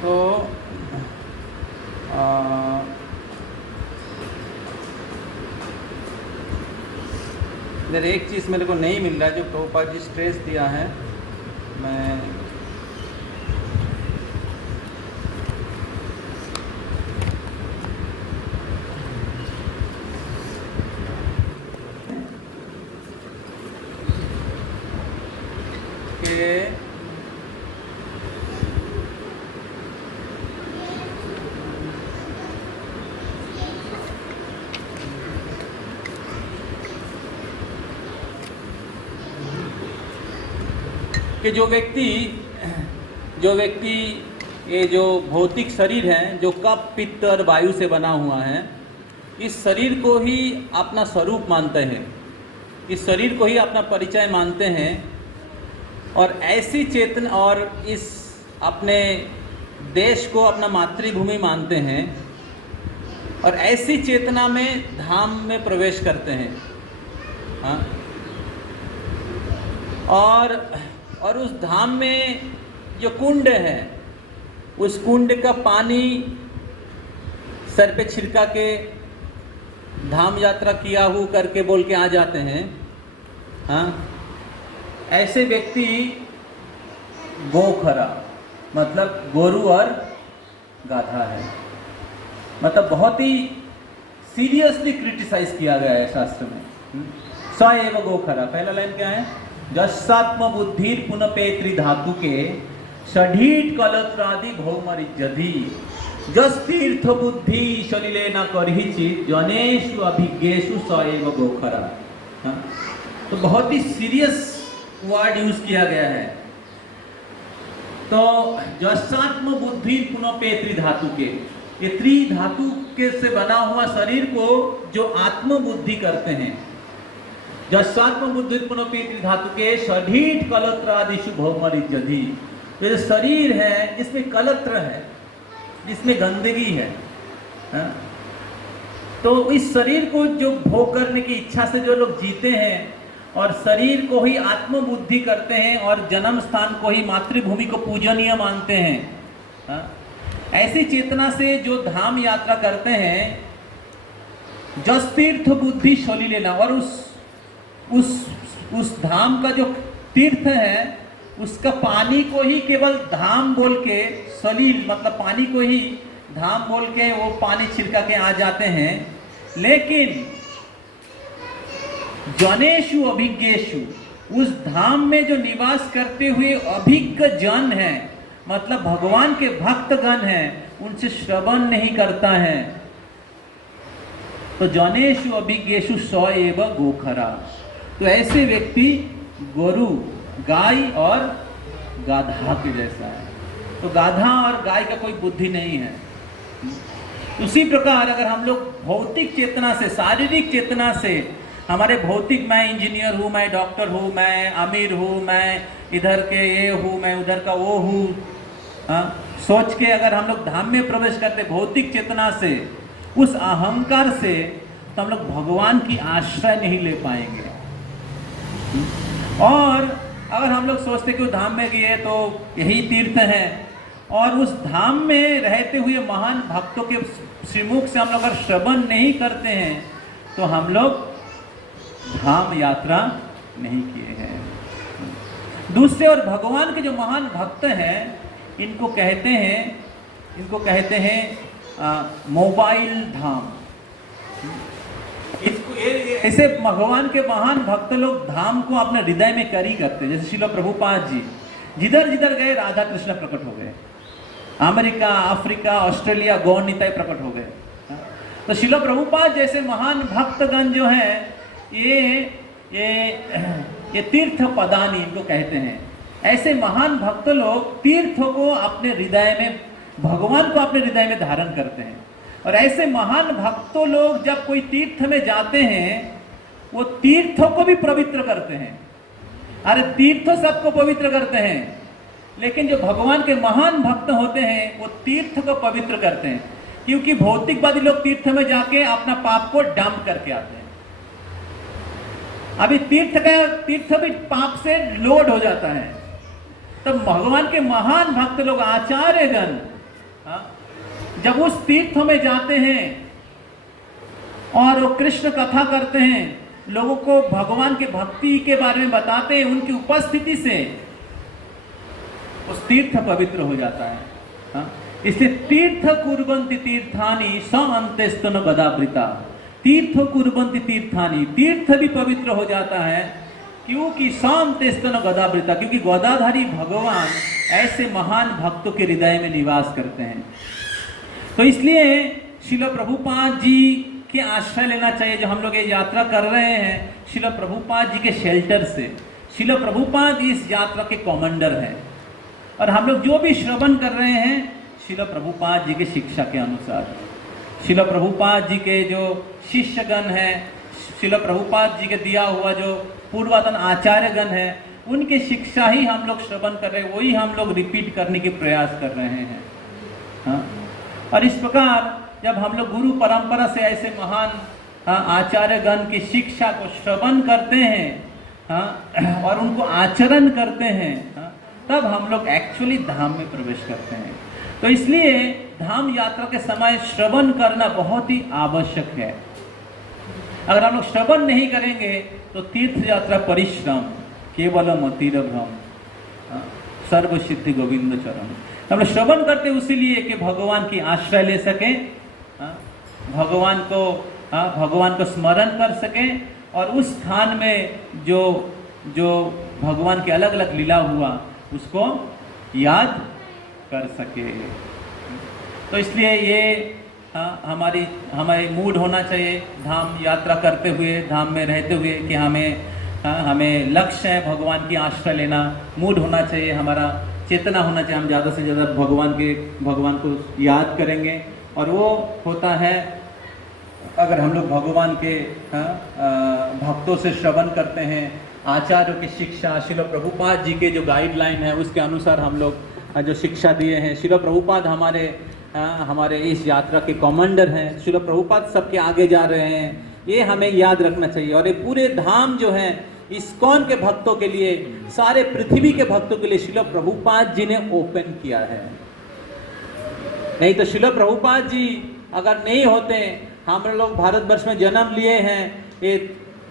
तो इधर एक चीज़ मेरे को नहीं मिल रहा है जो प्रभुपाद जी स्ट्रेस दिया है, मैं कि जो व्यक्ति ये जो भौतिक शरीर है जो कफ पित्त और वायु से बना हुआ है, इस शरीर को ही अपना स्वरूप मानते हैं, इस शरीर को ही अपना परिचय मानते हैं, और ऐसी चेतना और इस अपने देश को अपना मातृभूमि मानते हैं, और ऐसी चेतना में धाम में प्रवेश करते हैं, हाँ, और उस धाम में जो कुंड है, उस कुंड का पानी सर पे छिड़का के धाम यात्रा किया हूँ करके बोल के आ जाते हैं, हाँ, ऐसे व्यक्ति गोखरा मतलब गोरु और गाधा है, मतलब बहुत ही सीरियसली क्रिटिसाइज किया गया है शास्त्र में। स एव गोखरा, पहला लाइन क्या है? जस्सात्म बुद्धिर पुनपेत्री धातु के षढ़ीट कलत्रादि भौमरिजधि जस तीर्थ बुद्धि शलिले न करहिचित जनेषु अभिज्ञेषु स एव गोखरा। तो बहुत ही सीरियस वर्ड यूज किया गया है। तो जस्सात्म बुद्धि पुनपेत्री धातु के, ये त्रि धातु के से बना हुआ शरीर को जो आत्म बुद्धि करते हैं, जस्सात्म बुद्धि पुनपेत्री धातु के षढ़ीट कलत्रादिषु भौमरिजधि, ये जो शरीर है इसमें कलत्र है, इसमें गंदगी है, हाँ? तो इस शरीर को जो भोग करने की इच्छा से जो लोग जीते हैं और शरीर को ही आत्म बुद्धि करते हैं और जन्म स्थान को ही मातृभूमि को पूजनीय मानते हैं, हाँ? ऐसी चेतना से जो धाम यात्रा करते हैं जस तीर्थ बुद्धि सलिले लेना, और उस धाम का जो तीर्थ है उसका पानी को ही केवल धाम बोल के, सलील मतलब पानी को ही धाम बोल के वो पानी छिड़का के आ जाते हैं। लेकिन जनेषु अभिज्ञेषु, उस धाम में जो निवास करते हुए अभिज्ञ जन है, मतलब भगवान के भक्तगण हैं, उनसे श्रवण नहीं करता है। तो जनेषु अभिज्ञेषु स एव गोखरा, तो ऐसे व्यक्ति गोरु, गाय और गाधा के जैसा है। तो गाधा और गाय का कोई बुद्धि नहीं है। उसी प्रकार अगर हम लोग भौतिक चेतना से, शारीरिक चेतना से, हमारे भौतिक, मैं इंजीनियर हूँ, मैं डॉक्टर हूँ, मैं अमीर हूँ, मैं इधर के ये हूँ, मैं उधर का वो हूँ, सोच के अगर हम लोग धाम में प्रवेश करते भौतिक चेतना से, उस अहंकार से, तो हम लोग भगवान की आश्रय नहीं ले पाएंगे। और अगर हम लोग सोचते कि धाम में गए तो यही तीर्थ है, और उस धाम में रहते हुए महान भक्तों के श्रीमुख से हम लोग अगर श्रवण नहीं करते हैं, तो हम लोग धाम यात्रा नहीं किए हैं। दूसरे और भगवान के जो महान भक्त हैं, इनको कहते हैं मोबाइल धाम। इसको ऐसे भगवान के महान भक्त लोग धाम को अपने हृदय में करी करते हैं। जैसे श्रील प्रभुपाद जी जिधर जिधर गए राधा कृष्ण प्रकट हो गए, अमेरिका, अफ्रीका, ऑस्ट्रेलिया, गौर निताई प्रकट हो गए। तो श्रील प्रभुपाद जैसे महान भक्तगण जो हैं, ये तीर्थ पदानी इनको कहते हैं। ऐसे महान भक्त लोग तीर्थों को अपने हृदय में, भगवान को अपने हृदय में धारण करते हैं। और ऐसे महान भक्तों लोग जब कोई तीर्थ में जाते हैं, वो तीर्थों को भी पवित्र करते हैं। अरे तीर्थ सबको पवित्र करते हैं, लेकिन जो भगवान के महान भक्त होते हैं वो तीर्थ को पवित्र करते हैं। क्योंकि भौतिकवादी लोग तीर्थ में जाके अपना पाप को डंप करके आते हैं। अभी तीर्थ भी पाप से लोड हो जाता है। तब भगवान के महान भक्त लोग, आचार्यगण, जब उस तीर्थों में जाते हैं और वो कृष्ण कथा करते हैं, लोगों को भगवान के भक्ति के बारे में बताते हैं, उनकी उपस्थिति से उस तीर्थ पवित्र हो जाता है। इसलिए तीर्थ कुर्वन्ति तीर्थानि स अंतेस्तन गदावृता, तीर्थ कुर्वन्ति तीर्थानि, तीर्थ भी पवित्र हो जाता है। क्योंकि सांतेस्तन गदावृता, क्योंकि गदाधारी भगवान ऐसे महान भक्तों के हृदय में निवास करते हैं। तो इसलिए श्रील प्रभुपाद जी के आश्रय लेना चाहिए। जो हम लोग ये यात्रा कर रहे हैं श्रील प्रभुपाद जी के शेल्टर से। श्रील प्रभुपाद इस यात्रा के कमांडर हैं, और हम लोग जो भी श्रवण कर रहे हैं श्रील प्रभुपाद जी के शिक्षा के अनुसार। श्रील प्रभुपाद जी के जो शिष्यगण हैं, श्रील प्रभुपाद जी के दिया हुआ जो पूर्वतन आचार्यगण हैं, उनके शिक्षा ही हम लोग श्रवण कर रहे हैं, वही हम लोग रिपीट करने के प्रयास कर रहे हैं। हाँ? और इस प्रकार जब हम लोग गुरु परंपरा से ऐसे महान आचार्यगण की शिक्षा को श्रवण करते हैं और उनको आचरण करते हैं, तब हम लोग एक्चुअली धाम में प्रवेश करते हैं। तो इसलिए धाम यात्रा के समय श्रवण करना बहुत ही आवश्यक है। अगर हम लोग श्रवण नहीं करेंगे तो तीर्थ यात्रा परिश्रम, केवलम अतिरभ्रम, सर्व सिद्धि गोविंद चरण। हम लोग श्रवण करते इसीलिए कि भगवान की आश्रय ले सकें, भगवान को स्मरण कर सकें, और उस स्थान में जो भगवान के अलग अलग लीला हुआ उसको याद कर सके। तो इसलिए ये हमारे मूड होना चाहिए धाम यात्रा करते हुए, धाम में रहते हुए, कि हमें लक्ष्य है भगवान की आश्रय लेना। मूड होना चाहिए, हमारा चेतना होना चाहिए, हम ज़्यादा से ज़्यादा भगवान को याद करेंगे। और वो होता है अगर हम लोग भगवान के भक्तों से श्रवण करते हैं, आचार्यों की शिक्षा, श्रील प्रभुपाद जी के जो गाइडलाइन है उसके अनुसार हम लोग जो शिक्षा दिए हैं। श्रील प्रभुपाद हमारे इस यात्रा के कमांडर हैं, श्रील प्रभुपाद सबके आगे जा रहे हैं, ये हमें याद रखना चाहिए। और ये पूरे धाम जो है इस्कॉन के भक्तों के लिए, सारे पृथ्वी के भक्तों के लिए श्रील प्रभुपाद जी ने ओपन किया है। नहीं तो श्रील प्रभुपाद जी अगर नहीं होते, हम लोग भारतवर्ष में जन्म लिए हैं, ये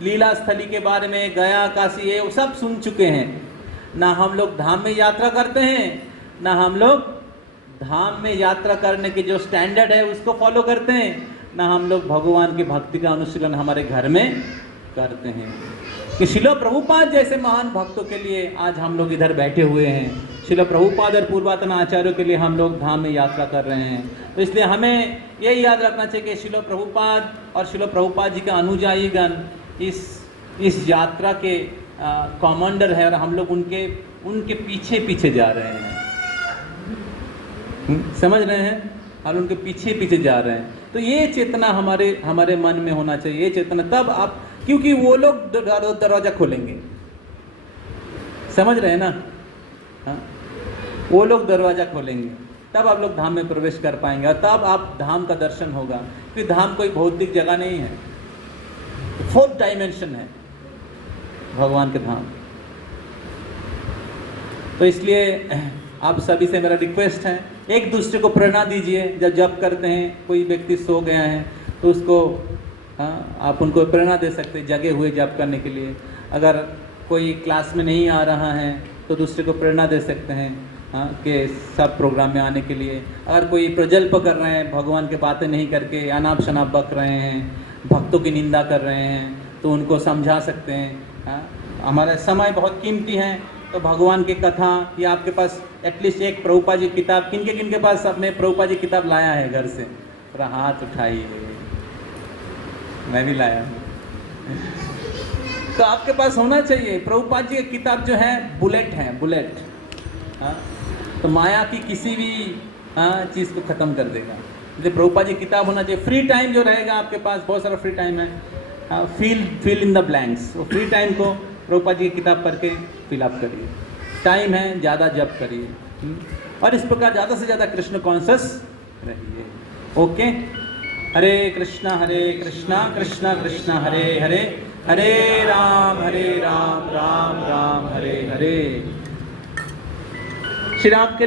लीला स्थली के बारे में, गया काशी ये सब सुन चुके हैं, ना हम लोग धाम में यात्रा करते हैं, ना हम लोग धाम में यात्रा करने के जो स्टैंडर्ड है उसको फॉलो करते हैं, ना हम लोग भगवान की भक्ति का अनुशीलन हमारे घर में करते हैं। कि शिला प्रभुपाद जैसे महान भक्तों के लिए आज हम लोग इधर बैठे हुए हैं, शिला प्रभुपाद और पूर्वातन आचार्यों के लिए हम लोग धाम में यात्रा कर रहे हैं। तो इसलिए हमें यही याद रखना चाहिए कि शिला प्रभुपाद और शिला प्रभुपाद जी का अनुयायीगण इस यात्रा के कमांडर है, और हम लोग उनके पीछे पीछे जा रहे हैं। समझ रहे हैं, हम उनके पीछे पीछे जा रहे हैं। तो ये चेतना हमारे मन में होना चाहिए, ये चेतना तब आप, क्योंकि वो लोग दरवाजा खोलेंगे, समझ रहे हैं ना, हाँ, वो लोग दरवाजा खोलेंगे, तब आप लोग धाम में प्रवेश कर पाएंगे, और तब आप धाम का दर्शन होगा। क्योंकि धाम कोई भौतिक जगह नहीं है, 4th डायमेंशन है भगवान के धाम। तो इसलिए आप सभी से मेरा रिक्वेस्ट है, एक दूसरे को प्रेरणा दीजिए। जब जप करते हैं, कोई व्यक्ति सो गया है तो उसको, हाँ, आप उनको प्रेरणा दे सकते हैं जगे हुए जप करने के लिए। अगर कोई क्लास में नहीं आ रहा है तो दूसरे को प्रेरणा दे सकते हैं, हाँ, कि सब प्रोग्राम में आने के लिए। अगर कोई प्रजल्प कर रहे हैं, भगवान की बातें नहीं करके अनाप शनाप बक रहे हैं, भक्तों की निंदा कर रहे हैं, तो उनको समझा सकते हैं। हाँ, हमारा समय बहुत कीमती है, तो भगवान की कथा, या आपके पास एटलीस्ट एक प्रभुपाद जी किताब, किनके पास आपने प्रभुपाद जी किताब लाया है घर से? पूरा हाथ उठाइए, मैं भी लाया हूँ। तो आपके पास होना चाहिए। प्रभुपाद जी की किताब जो है बुलेट है, बुलेट, हाँ, तो माया की किसी भी, हाँ, चीज़ को ख़त्म कर देगा। जो प्रभुपाद जी किताब होना चाहिए। फ्री टाइम जो रहेगा आपके पास, बहुत सारा फ्री टाइम है, हाँ, फिल इन द ब्लैंक्स। वो फ्री टाइम को प्रभुपाद जी की किताब पढ़ के फिलअप करिए। टाइम है, ज़्यादा जप करिए, और इस प्रकार ज़्यादा से ज़्यादा कृष्ण कॉन्शियस रहिए। ओके, हरे कृष्णा कृष्णा कृष्णा हरे हरे, हरे राम राम राम हरे हरे। श्री राम के लिए